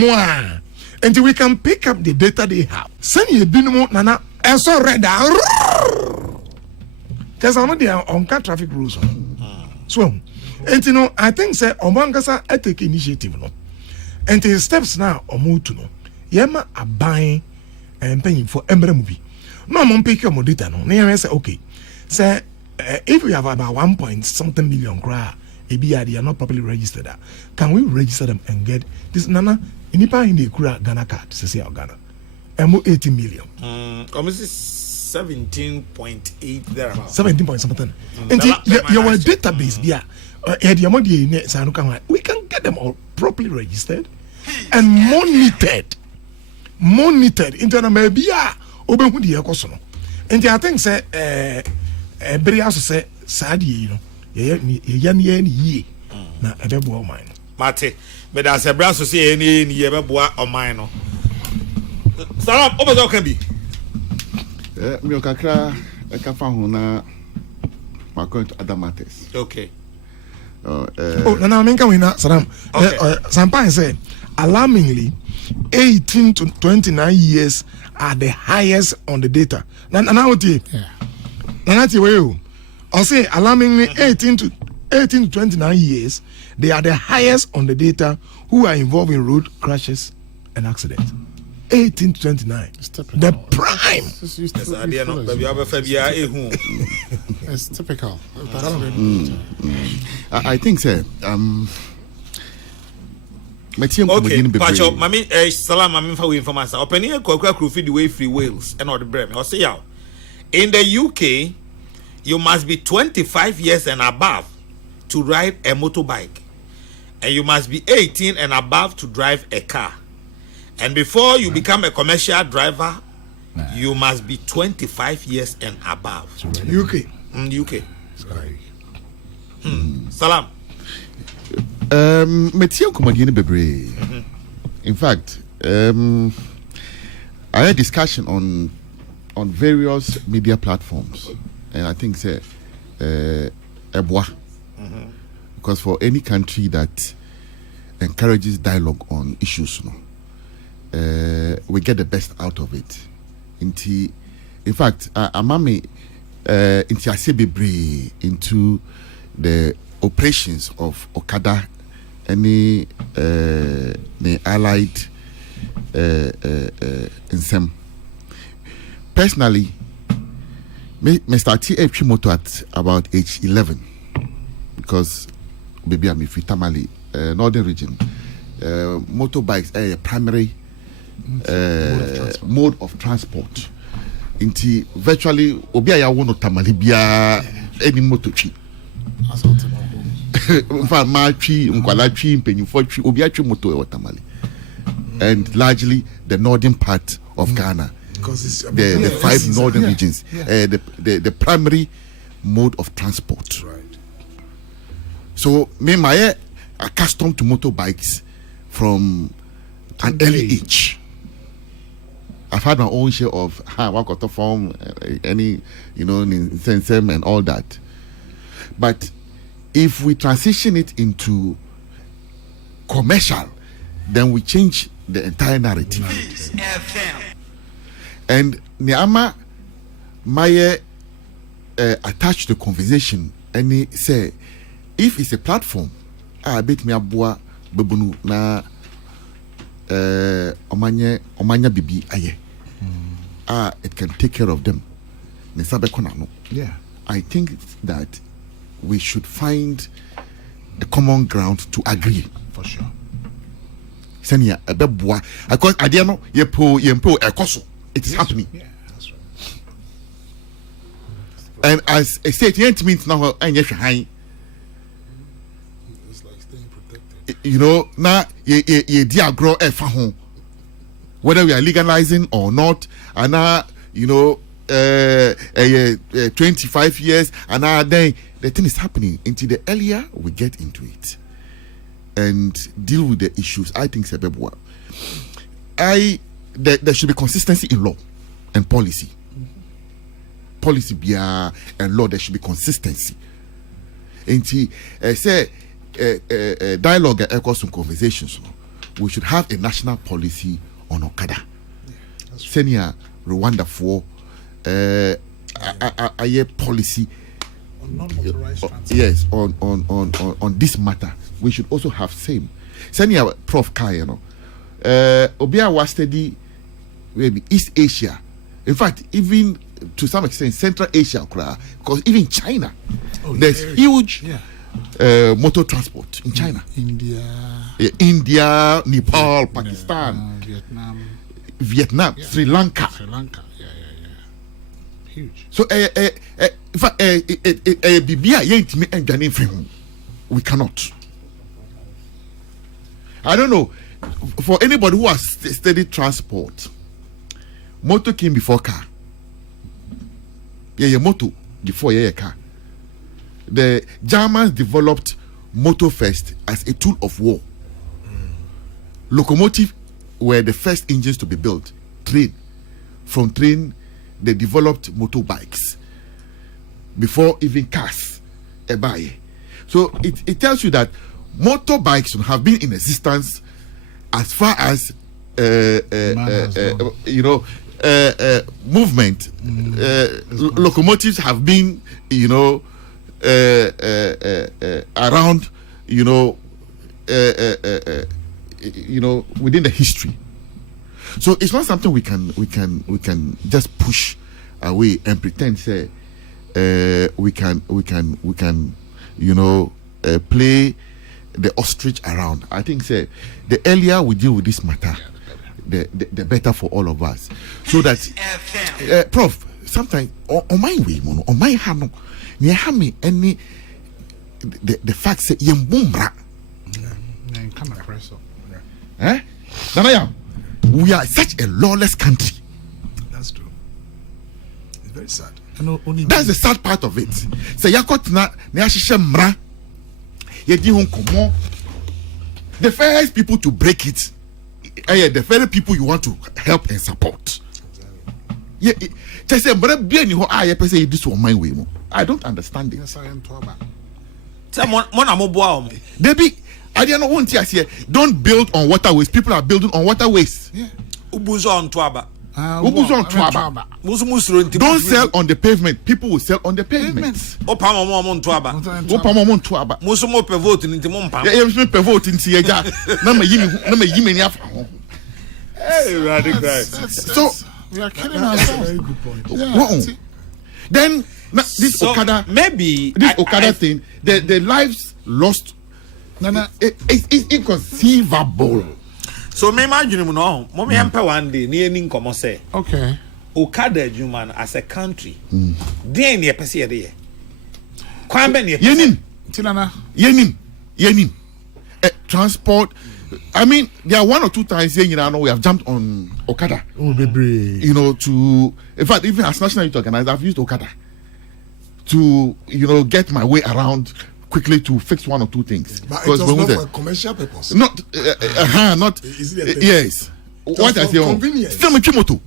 more. And we can pick up the data they have. Send you binimo nana and so red. There's another on traffic rules. So, and you know, I think say Omangasa I take initiative no. And the steps now or move to no. Yema are buying and paying for emblem movie. No mom pick your data no. Near say okay. Say if we have about 1 point something million gra ABI are not properly registered. Can we register them and get this nana inipa in the Kura Ghana card to say Ghana? MO 80 million. 17.8 there. 17 point something. And your database, we can get them all properly registered and monitored into an maybe open with the ecosono. And I think say every also say Sadi, you know, ye na ebebo mine. Mate, but as a brass to say any yebeboa or mine. Salam, open can be. Me okakra ekafa ho na ma going to other matters. Okay. No, I mean, can we not, Saddam? Sampai say, alarmingly, 18 to 29 years are the highest on the data. Nanauti, I'll say, alarmingly, 18 to 29 years, they are the highest on the data who are involved in road crashes and accidents. 18 to 29. The prime. It's typical. I think, sir. Okay, Pacho, Mami, Salam, Mami, for information. Opening a Kokrokoo feed the way free Wales and all the Bremen. Or say, y'all, in the UK, you must be 25 years and above to ride a motorbike, and you must be 18 and above to drive a car. And before you become a commercial driver, you must be 25 years and above. UK. UK. Salam. Metio Komadieni Bebre. In fact, I had discussion on various media platforms, and I think say Eboa. Because for any country that encourages dialogue on issues, we get the best out of it. In fact, Amami into the operations of Okada and the allied in some. Personally, me started a motor at about age 11 because baby I'm Tamale, northern region. Motorbikes are a primary mode of transport. Into virtually Obia won't Tamale bia any motor tree. Machi, Unqualachi, Penuforchi, Obiachi motor or Tamale. And largely the northern part of Ghana. Because it's the five northern regions. The primary mode of transport. Right. So me my accustomed to motorbikes from an early age. I've had my own share of Wakoto form, any in Sensem and all that. But if we transition it into commercial, then we change the entire narrative. And Niama Maye attached the conversation and he say, if it's a platform, I bet me abua bebunu na omanya bibi aye. It can take care of them. Yeah. I think that we should find a common ground to agree. For sure. Senia ebeboa because adiano yempo ekoso. It is happening. Yeah, that's And as a state, it means now and yes, high. It's like staying protected. You know, now you dear grow a home. Whether we are legalizing or not, and now you know 25 years, and now then the thing is happening. Until the earlier we get into it and deal with the issues, I think there should be consistency in law and policy. Policy and law, there should be consistency. Until say dialogue and some conversations, we should have a national policy on Okada. Senior Rwanda for a policy On non-motorized transport. yes on this matter. We should also have same. Senior Prof Kai, you know, Obia was study maybe East Asia. In fact, even to some extent Central Asia, because even China, there's huge motor transport in China. India, Nepal, Pakistan, Vietnam, Sri Lanka. Huge. So, in fact, we cannot. I don't know. For anybody who has studied transport, motor came before car. Motor before car. The Germans developed motor first as a tool of war. Locomotive were the first engines to be built. Train. From train, they developed motorbikes before even cars. So it tells you that motorbikes have been in existence as far as movement. Locomotives have been around within the history. So it's not something we can just push away and pretend say we can play the ostrich around. I think say the earlier we deal with this matter, the better for all of us. So that Prof, sometimes on my way, on my hand, me any the fact say yembumbra. We are such a lawless country. That's true. It's very sad. That's the sad part of it. Say yakot na ashishe mra. Yedi hon komo. The first people to break it, the very people you want to help and support. Yeah, just say mra bia ni ho aye pese this one my way mo. I don't understand it. Debbie, I don't want to say don't build on waterways. People are building on waterways. Yeah. Ubuzo on Twaba. Don't sell on the pavement. People will sell on the pavement. Opamamo on Twaba. Opamamo Twaba. Musumo pevote in Timompa. Yeah, you pevote in Siaja. Number Yimmy. Hey, radical. So We are killing ourselves. Very good point. Then this Okada, maybe this Okada thing, the lives lost. It's inconceivable. So me imagine no, mommy empe one day ni eni nkomo say. Okay. Okada human as a country. Then ne pese ye dey. Kwan be ne Yenim. Tinana. Yenim. Transport. I mean, there are 1 or 2 times here, we have jumped on Okada. Oh, baby. In fact, even as National Youth Organizer, I've used Okada to, get my way around quickly to fix 1 or 2 things. But it was not for commercial purpose. Not. Is it a thing? Yes. Just What I for say, convenience. still Machimoto.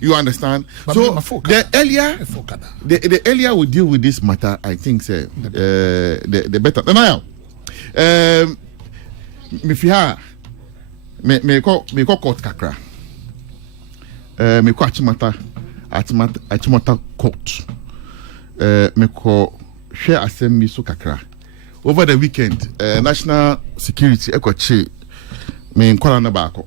You understand? But So the the earlier we deal with this matter, I think, the better. Now, me ko court kakra. Me ko achimata court. Me ko share assembly so kakra. Over the weekend, national security ekoche me nkwala na baako.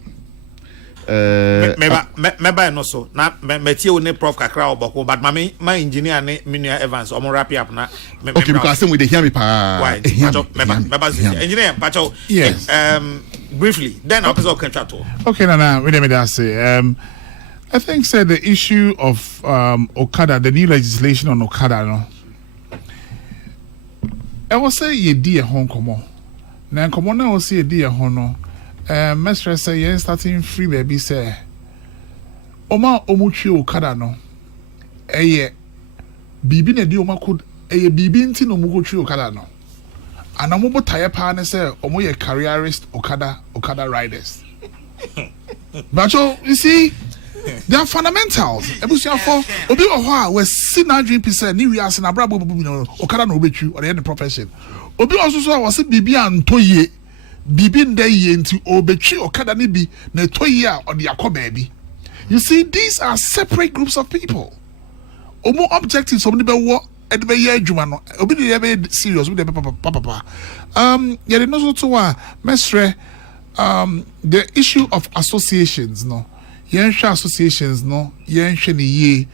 Meba no so na metie ne prof kakra obako but my engineer ne Minia Evans omo wrap up na okay, because some we dey hear me pa. Why? Meba engineer pacho. Yes. Briefly then I'll contract. Okay, Nana, we say I think said the issue of Okada, the new legislation on Okada, no. I was say ye dear Hong Kong. Now come on, I will see a dear Hono. Mestre say ye starting free baby say. Oma omuchi Okada no. Eye bibi ne di oma could bibi nti no mugochi Okada no. And I'm about tire partner say omo ye careerist Okada riders. But you see, they are fundamentals. Ebusia for obi ohwa we see na dream percent ni we as na brabo no Okada no obetru or the profession. Obi also so was bibi antoye bibi ndeye nti obetru Okada ni bi na toye a or the akoba. You see, these are separate groups of people. Omo objectives somebody be what and be ye adwuma no obi dey be serious with the papa. Yet no so to mestre the issue of associations no. Yensha associations no yensha ni ye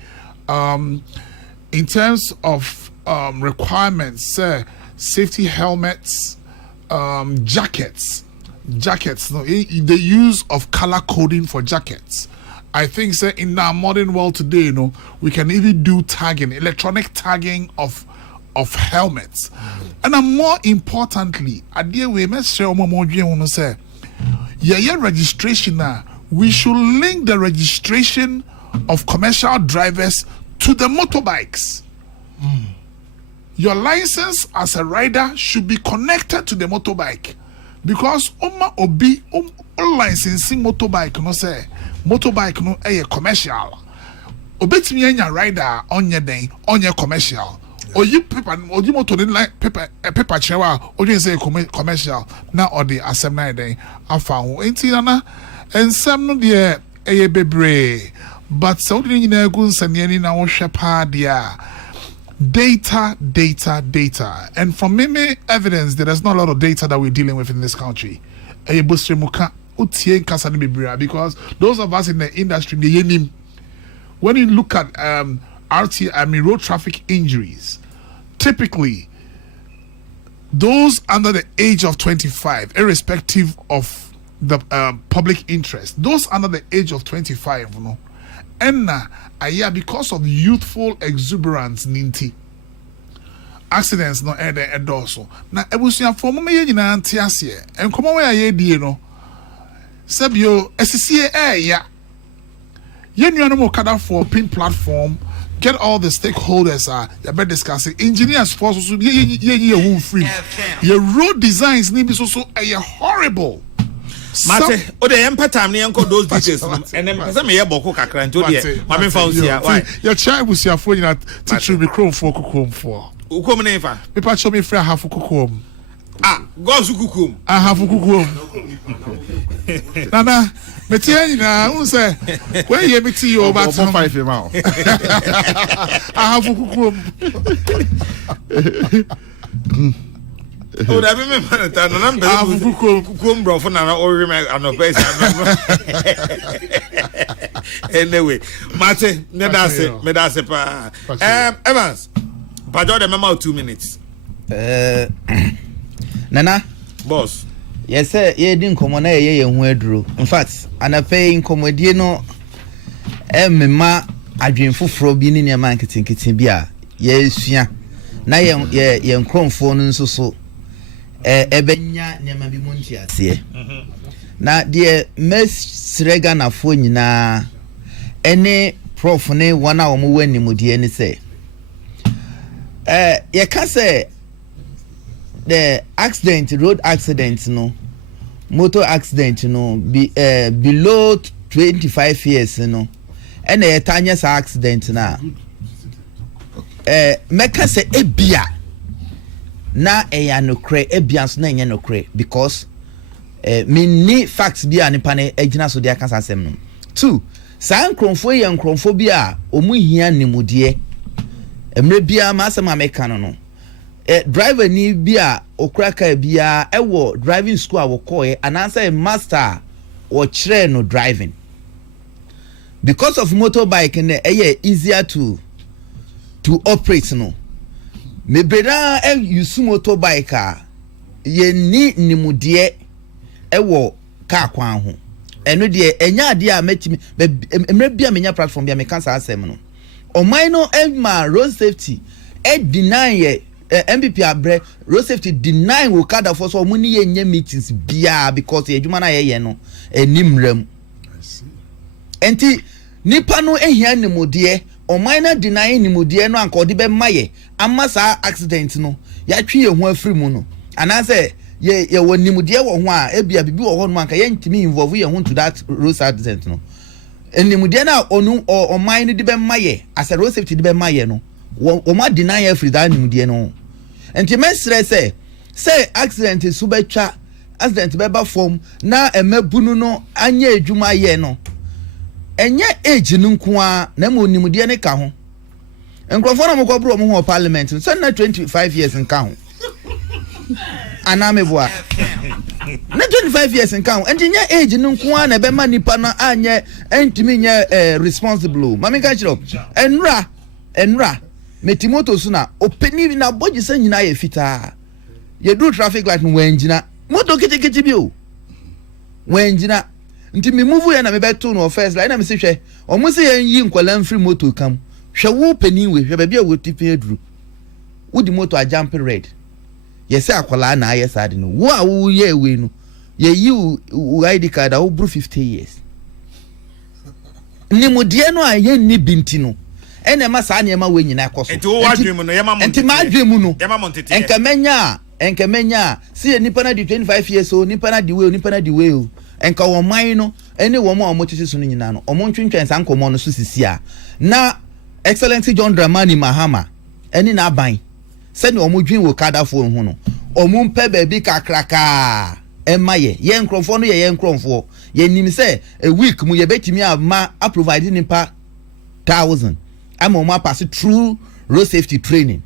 in terms of requirements safety helmets jackets no the use of color coding for jackets. I think in our modern world today, you know, we can even do tagging, electronic tagging of helmets. And more importantly, at the way say yeah registration now. We should link the registration of commercial drivers to the motorbikes. Your license as a rider should be connected to the motorbike. Because obi licensing motorbike no say motorbike no commercial. Obetimi enya rider on your commercial. Or you paper or you motor like paper chewa or you say commercial now or the assembly day afa na and some no dear a bebre but so didn't you go send na wo hwepa dia data and from many evidence there's not a lot of data that we're dealing with in this country because those of us in the industry when you look at road traffic injuries, typically those under the age of 25, irrespective of the public interest, those under the age of 25, you know, and because of youthful exuberance, ninti accidents no also. Now, I was your former antiasia and come away, you know, Sabio, SCA, yeah. You Okada for pin platform, get all the stakeholders you better discussing. Engineers force free. Your road designs need be so horrible. Mate, o de empa time ne enko those details and then say me ye boko kakra nto de ma me fa usia why your child was your phone na teach you be chrome for kukum for ukom ne fa me pa show me free half kukum go su kukum half kukum nana me tie na who say when you meet you over 5 now half kukum oh, that me man ta na number kukum bro for na o rem anopesa anyway mate me da se pa Evans pajo de mema 2 minutes nana boss yes sir ye din komo na ye hu aduro in fact anape inkomodie no mema adwen foforo bi ni ne man kitinkitin bi a ye sua na ye nkromfo no nso so ebenya nema bi monti ase na de mesrega na fo nyina ene prof ne wana wo mo wani mudie ni se ye ka se the road accident no motor accident no below 25 years no ene ye tanya sa accident na meka se ebia na eya nokre ebianso na enye nokre because me facts bi a nipa ne agina so de aka asem no 2 san kronfo ye nkronfo bi a omu hia nimude emre bia ma asem ameka no driver ni bi a okraka bia ewo driving school a wo koye anansa master or kire no driving because of motorbike ne easier to operate no me breda use motorbike ye ni nimude ewo car kwan ho eno de enya ade a metimi emre bia menya platform bia me kan sa asem no oman no ma road safety deny ye MPP abre road safety deny wo kada for so muni ye nya meetings bia because ye adwuma na ye no enimram. I see. Enti nipa no ehia nimode oman na deny nimode no anka odi be maye amma sa accident no ya twe ye ho afiri mu no anase ye wonimde wo ho a ebia bibi wo ho no anka ye ntimi involve ye ho to that road accident no enimde na onu oman no de be maye as a road safety de be maye no wo ma deny every that nimde no enti mesre say accident su betwa accident be ba form na emabunu no anya edwuma ye no enye age no nko a na ma onimde ne ka ho enkrofo na mokobro mo ho parliament so na 25 years nka ho anameboa na 25 years nka ho entinya age no nko a na be ma nipa no anye entimi nya responsible mami ka chiro enra metimoto so na openi na boji sa nyina ye fita ye do traffic light no wenjina moto kitikiti bi o wenjina nti me move ya na me beto no first line na me se hwe omo se yen yi nkwala mfiri moto kam hwe wo pani we hwe ba bia wo tipi aduru wo di moto a jump red ye se akwala na aye sade no wo a wo ye we no ye yi ID card a wo bru 50 years ni modie no a ye ni binti no ene ma sa na ma we nyina koso enti wo wadwem no ye ma monte enti ma adwem no ye ma monte enkamenya si nipa na di 25 years o nipa na di we o enka wo man no ene wo ma omotete so no nyina no omo ntwentwen san komo no so sisia na excellency John Dramani Mahama ene na aban se ne omo dwen wo kadafo ho no omo mpe ba bi kakraka emaye ye nkromfo no ye nkromfo ye nim se a week mu ye betimi ama provide nipa 1000 ama omo pass through road safety training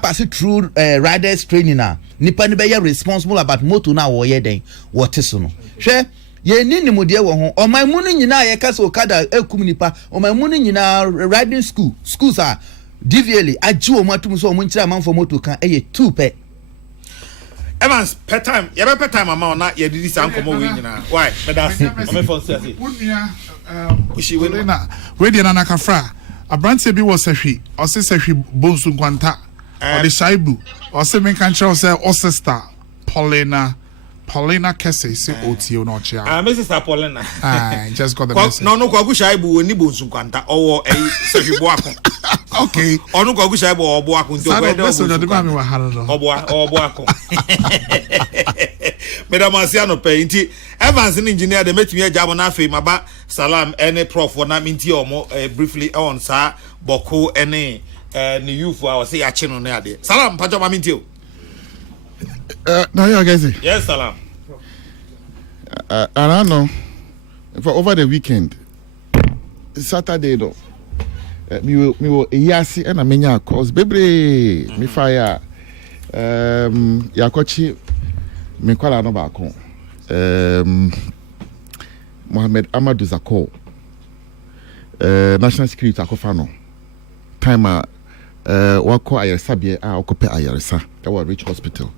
pass through riders training na nipa ne be ye responsible about motor na wo ye den what so no hwe ye ni nimode wo ho oman mu no nyina ye kasa okada ekum nipa oman mu no nyina riding schools are DVL agi wo matum so omo nkira man for motor kan eye 2 pe Evans per time ye be per time ama na ye didi san komo we nyina why medas o phone say wunia we dey na nakafra abrante bi wo sahwi o se sahwi bonsu kwanta o de shaibu o se men kan chiro say o sister Paulina Kese say otio no chia Mrs. Paulina just got the message no kwagu shaibu oni bonsu kwanta owo sahwi bo akon okay onu kwagu shaibu obo akon to we do so de ba mi wa haro no obo akon Madam Asiano pe nti Evans engineer de metumi ajabo na afi maba salam any prof na minti omo briefly on sa boko any ni youth I say ache no na ade salam pajo ma minti o now you guys yes salam I don't know for over the weekend Saturday though me will yasi and amenya cause bebre me fire yakochi me kwala no ba ko Mohammed Amadou Zakor national security akofa no time wako ayaresabie okope ayaresa that was Rich Hospital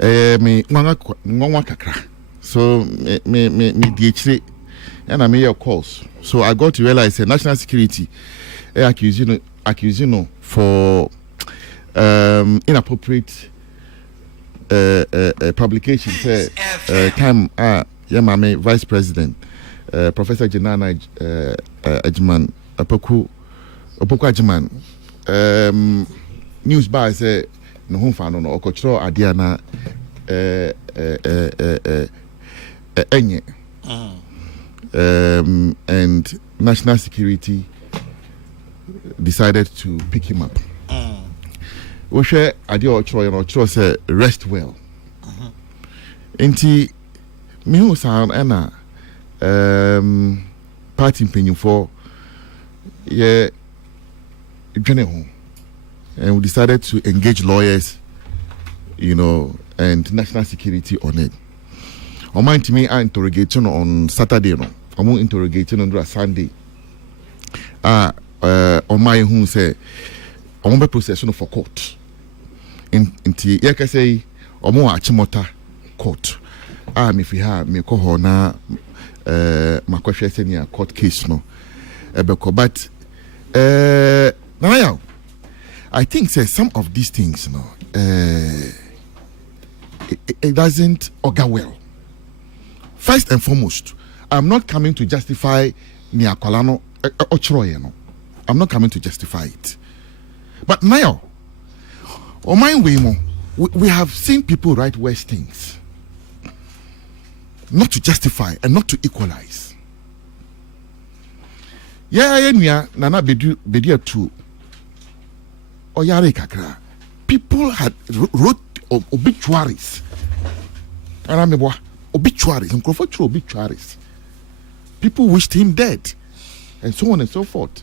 me ngwa kakra so me DHC and I made your calls so I got to realize national security accusing for inappropriate publication time my vice president Professor Jenana Ajman Opoku Ajman news by say no home fan no okochro adia na enye and national security decided to pick him up we share adia ochro say rest well enti me who sound na party penny for yeah general and we decided to engage lawyers, and national security on it. On my team, I interrogating on Saturday, I'm interrogating on Sunday. On my who say, I'm be processing for court. In the say, I'm more achimota court. if we have me call her na my question is court case no but now I think say some of these things no it doesn't augur well. First and foremost, I'm not coming to justify Niakolano Ochroye. I'm not coming to justify it. But now, on my way more, we have seen people write worse things. Not to justify and not to equalize. Nana Bedia too. Oyare Kakra. People had wrote obituaries. And I'm obituaries and obituaries. People wished him dead, and so on and so forth.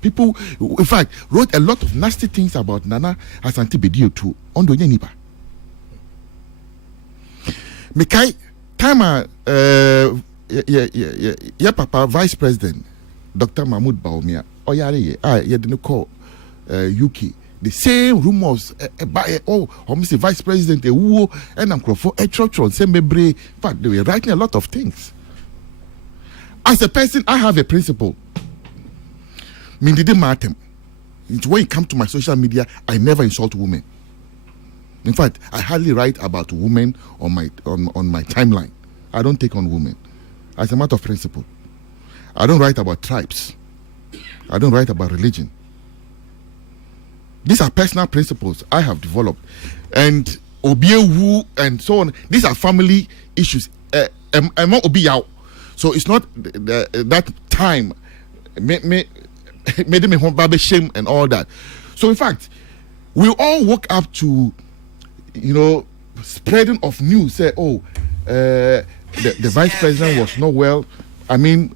People, in fact, wrote a lot of nasty things about Nana Asante Bedio too. Ondo Yeniba. Mekai Tama, Papa Vice President Dr. Mahmoud Baumia. Oyare ye didn't call UK. The same rumors almost the vice president and I'm for a church on same memory. But they were writing a lot of things. As a person, I have a principle. When you come to my social media, I never insult women. In fact, I hardly write about women on my timeline. I don't take on women. As a matter of principle. I don't write about tribes. I don't write about religion. These are personal principles I have developed, and Obiewu and so on. These are family issues. I'm not Obiao, so it's not that time made me shame and all that. So in fact, we all woke up to, spreading of news. Say, the vice president was not well. I mean,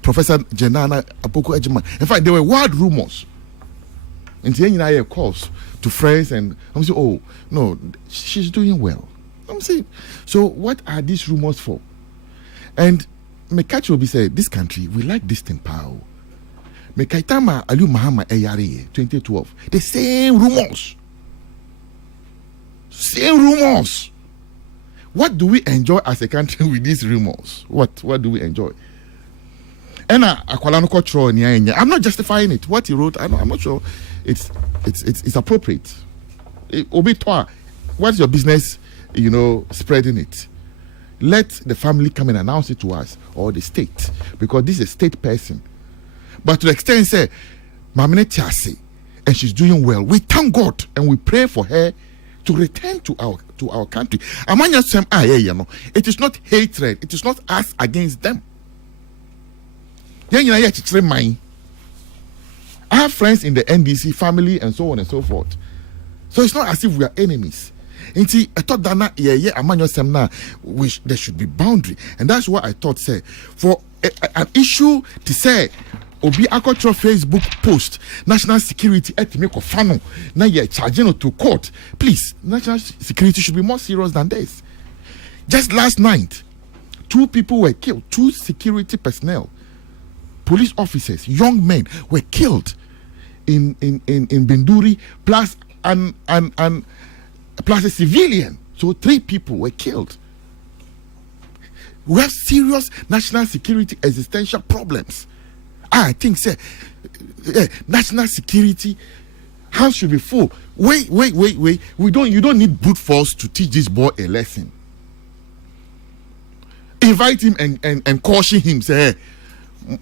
Professor Jenana Apoko Ejima. In fact, there were wild rumors. And then I calls to friends and I'm saying, oh no, she's doing well. I'm saying, so what are these rumors for? And Mekachi will be saying, this country, we like this thing power. Mekaitama Aliu Mahama Eyari 2012. The same rumors. Same rumors. What do we enjoy as a country with these rumors? What do we enjoy? And I'm not justifying it. What he wrote, I'm not sure it's appropriate. What's your business, spreading it? Let the family come and announce it to us, or the state, because this is a state person. But to the extent say, Mamine Tiasi, and she's doing well, we thank God and we pray for her to return to our country. It is not hatred, it is not us against them. I have friends in the NDC family and so on and so forth. So it's not as if we are enemies. And see, I thought that there should be boundary, and that's what I thought. Say for an issue to say, Obi Akotro Facebook post national security make a funnel. Now you're charging to court. Please, national security should be more serious than this. Just last night, 2 people were killed. 2 security personnel, police officers, young men were killed in Binduri, plus plus a civilian. So 3 people were killed. We have serious national security existential problems. I think, say, national security hands should be full. Wait. You don't need brute force to teach this boy a lesson. Invite him and caution him. Say,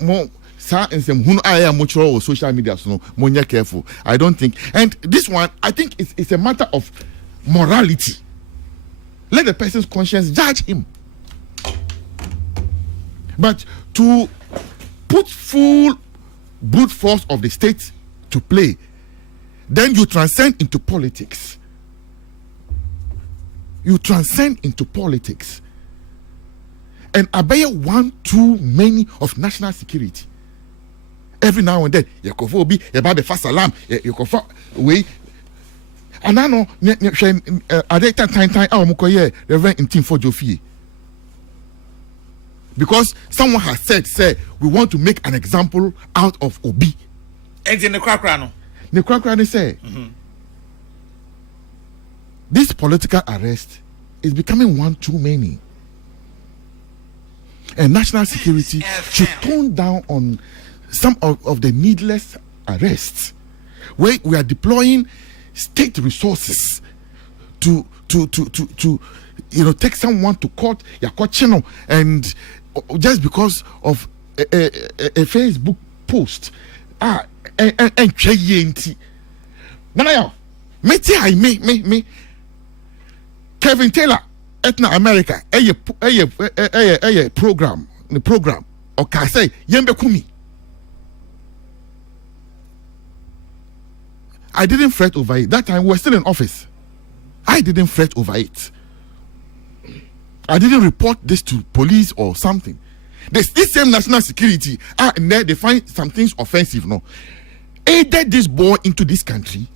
more. And some who I am much or social media, so no, careful. I don't think, and this one, I think it's a matter of morality. Let the person's conscience judge him. But to put full brute force of the state to play, then you transcend into politics. You transcend into politics. And Abeya want too many of national security. Every now and then, Yakofo be about the fast alarm, Yakofo we. And I know, at that time, our Mukoye, Reverend in Team for Jofi. Because someone has said, we want to make an example out of Obi. And in the Krakrano. The Krakrano say, this political arrest is becoming one too many. and national security should tone down on some of the needless arrests, where we are deploying state resources to take someone to court, and just because of a Facebook post. And me Kevin Taylor Etna America a program or can say Yembe Kumi. I didn't fret over it. That time we were still in office. I didn't fret over it. I didn't report this to police or something. This same national security and there they find some things offensive. No, aided this boy into this country,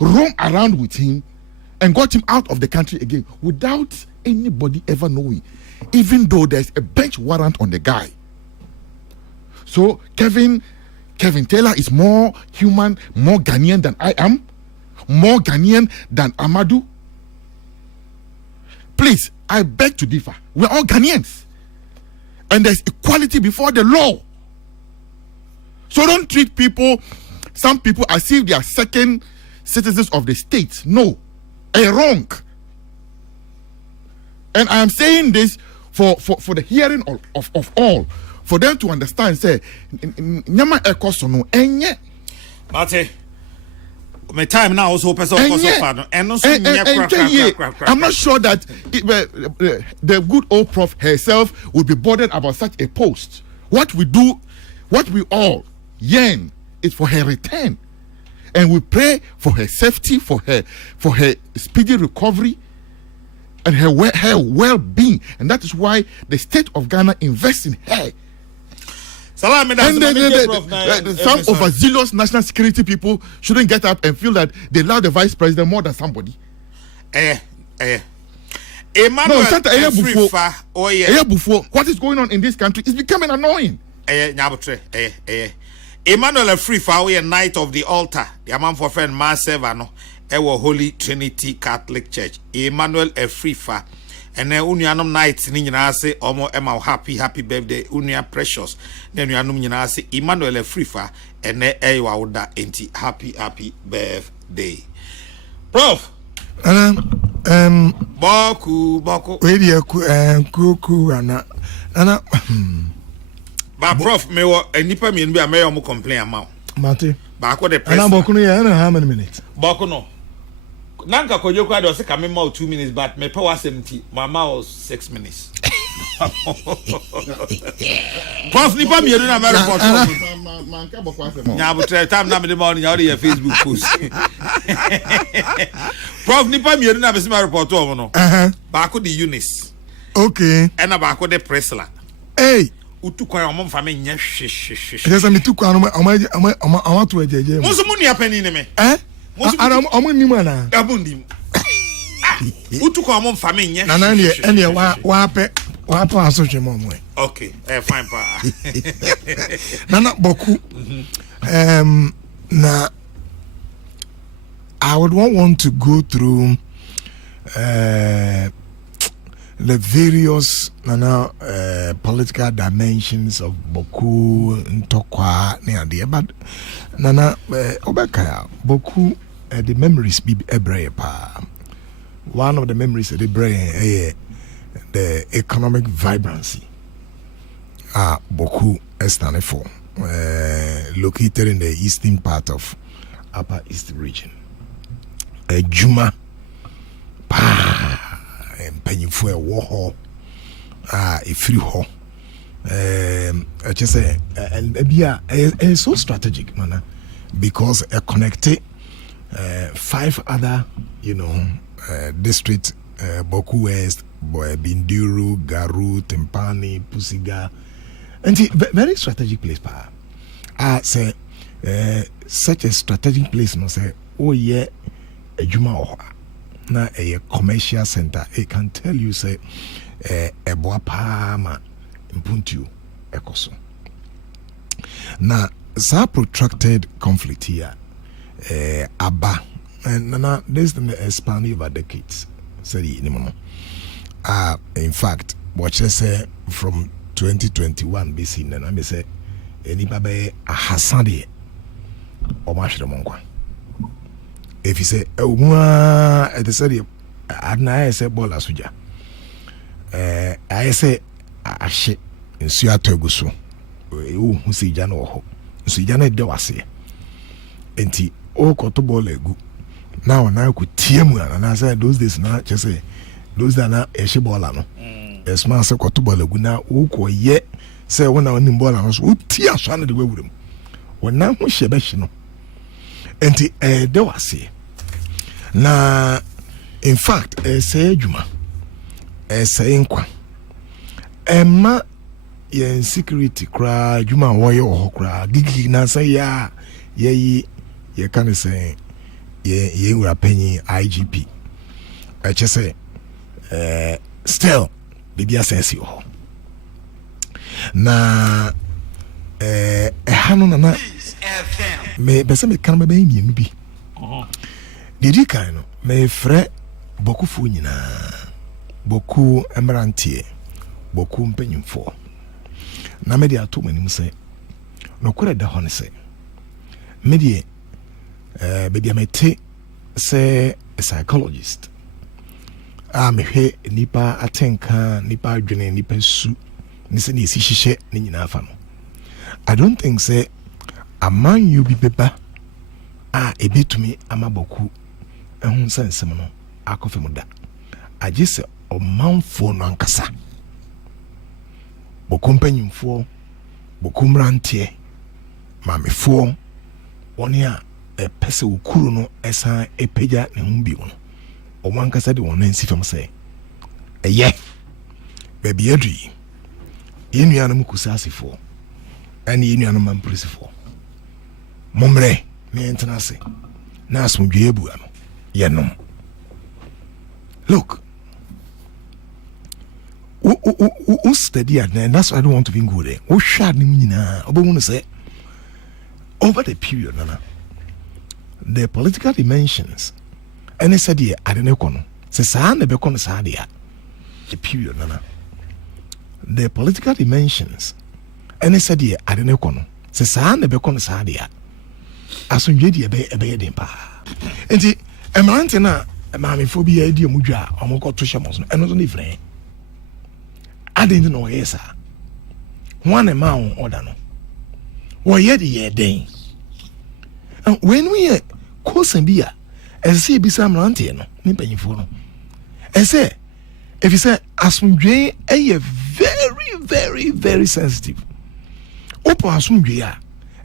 roam around with him, and got him out of the country again without anybody ever knowing, even though there's a bench warrant on the guy. So Kevin Taylor is more human, more Ghanaian than I am, more Ghanaian than Amadou. Please, I beg to differ. We're all Ghanaians. And there's equality before the law. So don't treat some people as if they are second citizens of the state. No. Wrong. And I am saying this for the hearing of all. For them to understand, say, Nyama Ekosono, enye. Mate, my time now also person and no I'm not sure that the good old prof herself would be bothered about such a post. What we all yearn is for her return, and we pray for her safety, for her speedy recovery, and her well-being, and that is why the state of Ghana invests in her. And some overzealous national security people shouldn't get up and feel that they love the vice president more than somebody. Emmanuel, what is going on in this country is becoming annoying. Emmanuel Afrifa, we a knight of the altar. The man for friend Mass Sevano, our Holy Trinity Catholic Church. Emmanuel Afrifa. And then Unianum Knights Nina say Omo Emma happy birthday, Unia Precious. Then Unianum say Emmanuel Afrifa and then Ewa enti happy birthday. Prof. Boku. Radio Kokrokoo ana But Prof, me wa enipa mi nbi amayo mo complain amount. Mate. Ba ko the press. Ana boku no ya na how many minutes? Boku no. Nanka kojo kwa do se kame ma 2 minutes but me power 70. Mama was 6 minutes. Prof nipa mi edu na me report. Manka boko asem. Nya butre time na me de morning ya dey Facebook post. Prof nipa mi edu na me se ma report o no. Ba ko the Eunice. Okay. And ba ko the Presla. Hey. Utu kwa omom fa me nya hwehwehwe. Yes, me tu kwa no ama to ejeje. Musu mu nia pani ne me. Ana omo ni mu na. Abundim. Utu kwa omom fa me nya. Na na ne wa pe aso hwe mo mo. Okay, fine pa. Nana boku. Na I would want to go through the various political dimensions of Boku Ntokwa ne but nana obeka Boku the memories be ebre pa. One of the memories of the brain the economic vibrancy Boku standing for located in the eastern part of Upper East region. Juma pa mpanyinfo ɛwɔ hɔ ɛfiri hɔ I just say and it's so strategic man, because it connected 5 other districts, Boku West, Binduru, Garu, Tempani, Pusiga, and very strategic place pa. Say such a strategic place no say oh yeah a Juma na a commercial center. It can tell you say a boapama impuntu ekoso. Na sa protracted conflict here aba and this is expanding over decades. Say in fact watch say from 2021 BC na me say enipa be ahasade o ma hwere monkwa if you say umwa at the say adna say ball asuja I say ahye nsu atoguso hu si gya na wo ho nsu gya na de wase enti o koto ball egu now na ku tiemu na say those days na just say those that na ehye ball no esma say koto ball egu na wo ko ye say wona onim ball no so uti aso na de wewuram wona ho hye be hye no enti de wase na in fact say adwuma say nkwa emma ye security kra adwuma wo ye wo kra gigi na say ya ye kan say ye wura panyi IGP say still bibia sense ho na hanu na me bese me kan be mienu bi didi kan no me frɛ bokufu nyina boku emrantie boku mpanyimfo na me dia to manim sɛ no kore da hɔ ne sɛ me die be dia mete sɛ a psychologist me hwɛ nipa atenka nipa adwene nipa su ne sɛ ne esi hyehyɛ ne nyina afa no I don't think say aman you be beba ebetumi amaboku ehun sense no akofem da agye sɛ ɔmanfo no ankasa boku mpanyimfo boku mrantie mamefo wɔne a pɛsɛ okuru no ɛsan epagya ne ho bi no ɔmo ankasa de wɔn ansi fam sɛ ɛyɛ baabi adui yenuanom kusasefo ɛne yenuanom mampresifo momre me entrance na asomdwe ebua no yenom look o study and that's why I don't want to be good there o shad ni nyina obomu no say over the period nana the political dimensions and said here adene kono se saa na be kono saa dia the period nana the political dimensions and said here adene kono se saa na be kono saa dia asomdwe dia be den pa enti emarante na maamefo bi ya di omudwa omokoto hyemos no eno so ne frɛ adin no yesa one ma on order no wo ye de ye den when we kosan bi a ɛsɛ bi sa amarante no ne panyifo no ɛsɛ if you say asomdwe very very very sensitive opo asomdwe a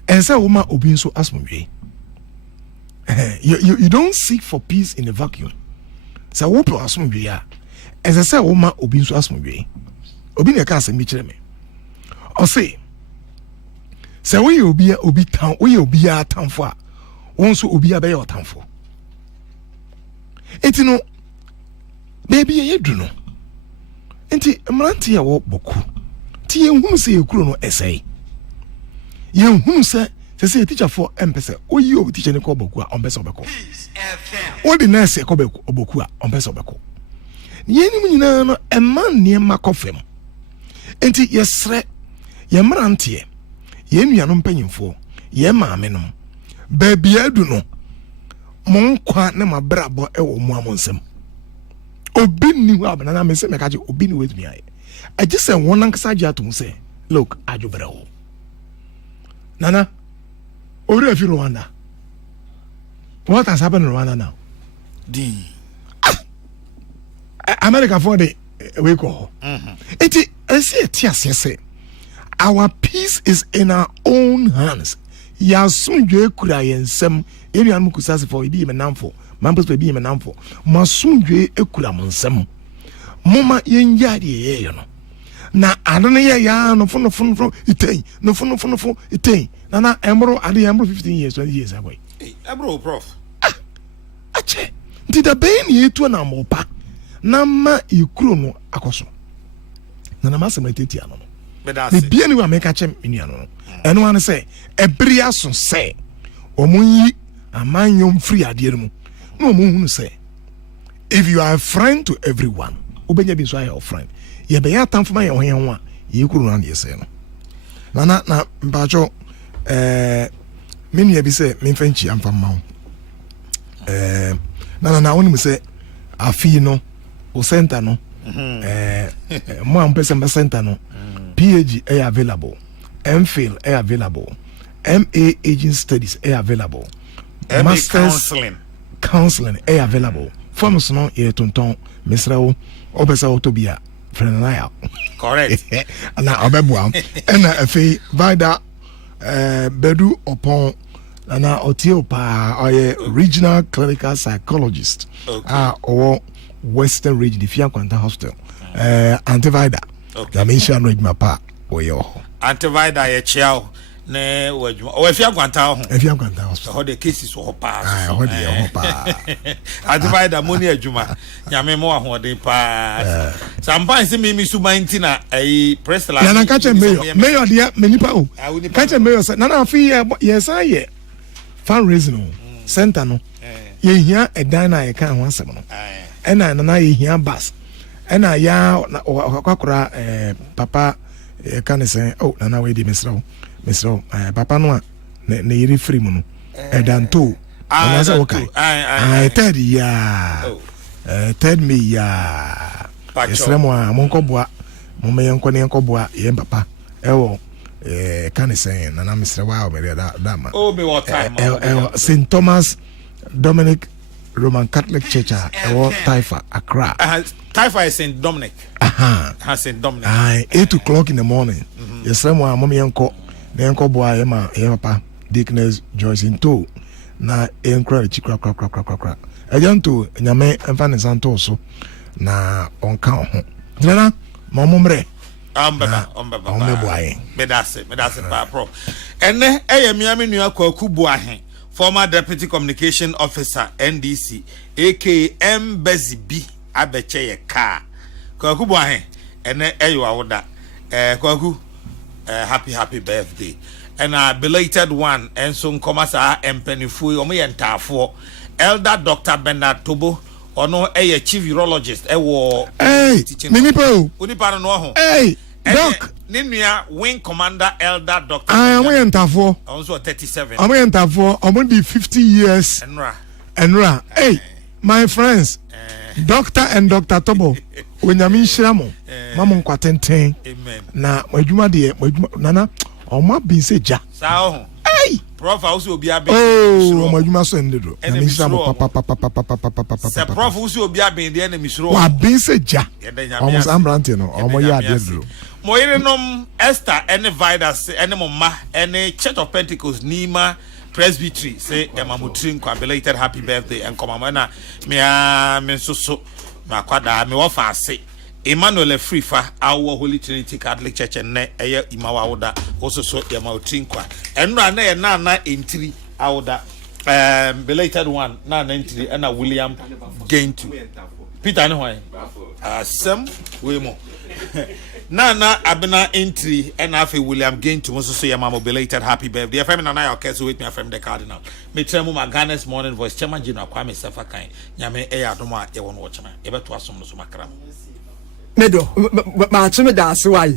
ɛsɛ wo ma obi nso asomdwe you don't seek for peace in a vacuum. So wo pro asomdwe ya. As I say wo ma obi nso asomdwe. Obi na ka asem bi kire me. O say we obi town, we obi a townfo a. Won so obi a be your townfo. Enti no baby ye du no. Enti mranti ya wo boku. Ti ye hunu se ye kuro no esai. Ye hunu se say teacher for empese oyi o teacher ne ko boku a ompese obeko o di nurse ko boku a ompese obeko yenim nyina no eman ne makofem enti yesre ye mrantie ye nuanom panyimfo ye maame nom ba bia du no monkwa ne mabrabo e wo mu amonsem obi ni hu abana na me se me ka je obi ni wetumi aye agye se won ankasa agye atom se look adwobere wo nana Ori of Rwanda. What has happened in Rwanda now? America for the we go. It is our peace is in our own hands. Yasunjwe kura yensem eri anu kusase for ibi menamfo. Mampus be menamfo. Masunjwe ekura monsem. Mama yenja de ye no. Na adone ya no fun itei. No fun itei. Nana embro ade embro 15 years 20 years ago. Embro prof. Ache. Did the pain ye to na mopa. Na ma ikuro no akoso. Na ma semreteti ano no. Bedase. Be bia ni wa make chem inu no. Eno wan say ebri aso say omunyi amanyom free ade mu. Na omun hunu say if you are a friend to everyone, obenya bi so your friend. ye be ya tamfo ma ye ho ye ho a ye kuru na ye se no na mpacho menu ye bi se me fanchi amfa ma ho na woni se afi no o center no mo am pese me center no PhD available, MPhil available, MA Aging Studies available, Masters Counseling available. Forms no ye tonton Mr. Obesa Otobia Frenaya. Correct. Na obebwa. And afi vida bedu upon na otiopa or regional clinical psychologist. Or Western Region if you Kwanta Hospital. Antivida. Okay. I mention no my pa oyo. Antivida ye chiao ne wajuma. O if you Kwanta ho. If you Kwanta Hospital. How the cases ho pa. Ah, ho dey ho pa. Antivida money adwuma. Nyame mo ahoden pa. Sometimes me su maintina ai press la. Na catch mayor dia menipa o. Catch mayor say na afi yes aye. Fundraising center no. Ye hia edan na ye kan ho asem no. Na ye hia bus. Ena ya kwakura papa kan say oh na we di mesro papa no na yiri free mu no edanto na say okay third me ya esremo a monkoboa mo me yenkoboa ye papa ewo kan say na mesro wa o me da ma oh me what time St. Thomas Dominic Roman Catholic Church ewo Taifa Accra. Taifa is St. Dominic. Has St. Dominic. 8 o'clock in the morning. Yes, someone mommy yanko boy ema papa Dickness Joyce into na enkra chikra. Ajanto nyame emfa santo so na onka ho. Nana momomre. Ombeba. Medase pa pro. Ene miami nua Kokrokoo Buahen. Former Deputy Communication Officer, NDC, aka Mbezi B, Abeche ye car. Kokrokoo Buahen, ene eyo awoda. Kokrokoo, happy birthday. And a belated one, and so komasa empenifu, omo yentafo. Elder Dr. Bernard Tobo, ono chief urologist, hey, minipo. Unipa no ho. Hey, doc. Ninia wing commander Elder Dr. I am entafo. Also 37. I'm entafo. I'm the 50 years. Enra. Hey, my friends. Doctor and Dr. Tobo. When you mean Shiramo, Mamon Quatenten. Amen. Na Majuma de Nana, or my be say ja. Sao. Hey, Prof also be a bit. Oh, Majuma Sendro. And Mr. Prof also be a bit the enemy. What be say ja? Almost Ambrantino, or my yard. Moirenom Esther any Vidas any mama any Church of Pentecost Nima Presbytery say Emamutrin belated happy birthday and komamana me so makwada me wafa say Emmanuel Frifa our Holy Trinity Catholic Church and ne eye imawa woda also so Emamutrin kwa enra na entry awoda belated one na entry and William gain to Peter no why Sam we mo Nana Abena entry and Afi William Gain to also say my belated happy birthday. FM and I okay so with me from the Cardinal. Me tell my Ghana's morning voice chairman Jino Kwame Safakai. Nyame e adoma e won watchman. Ebe to asom no so makram. Medo ma chime da so why.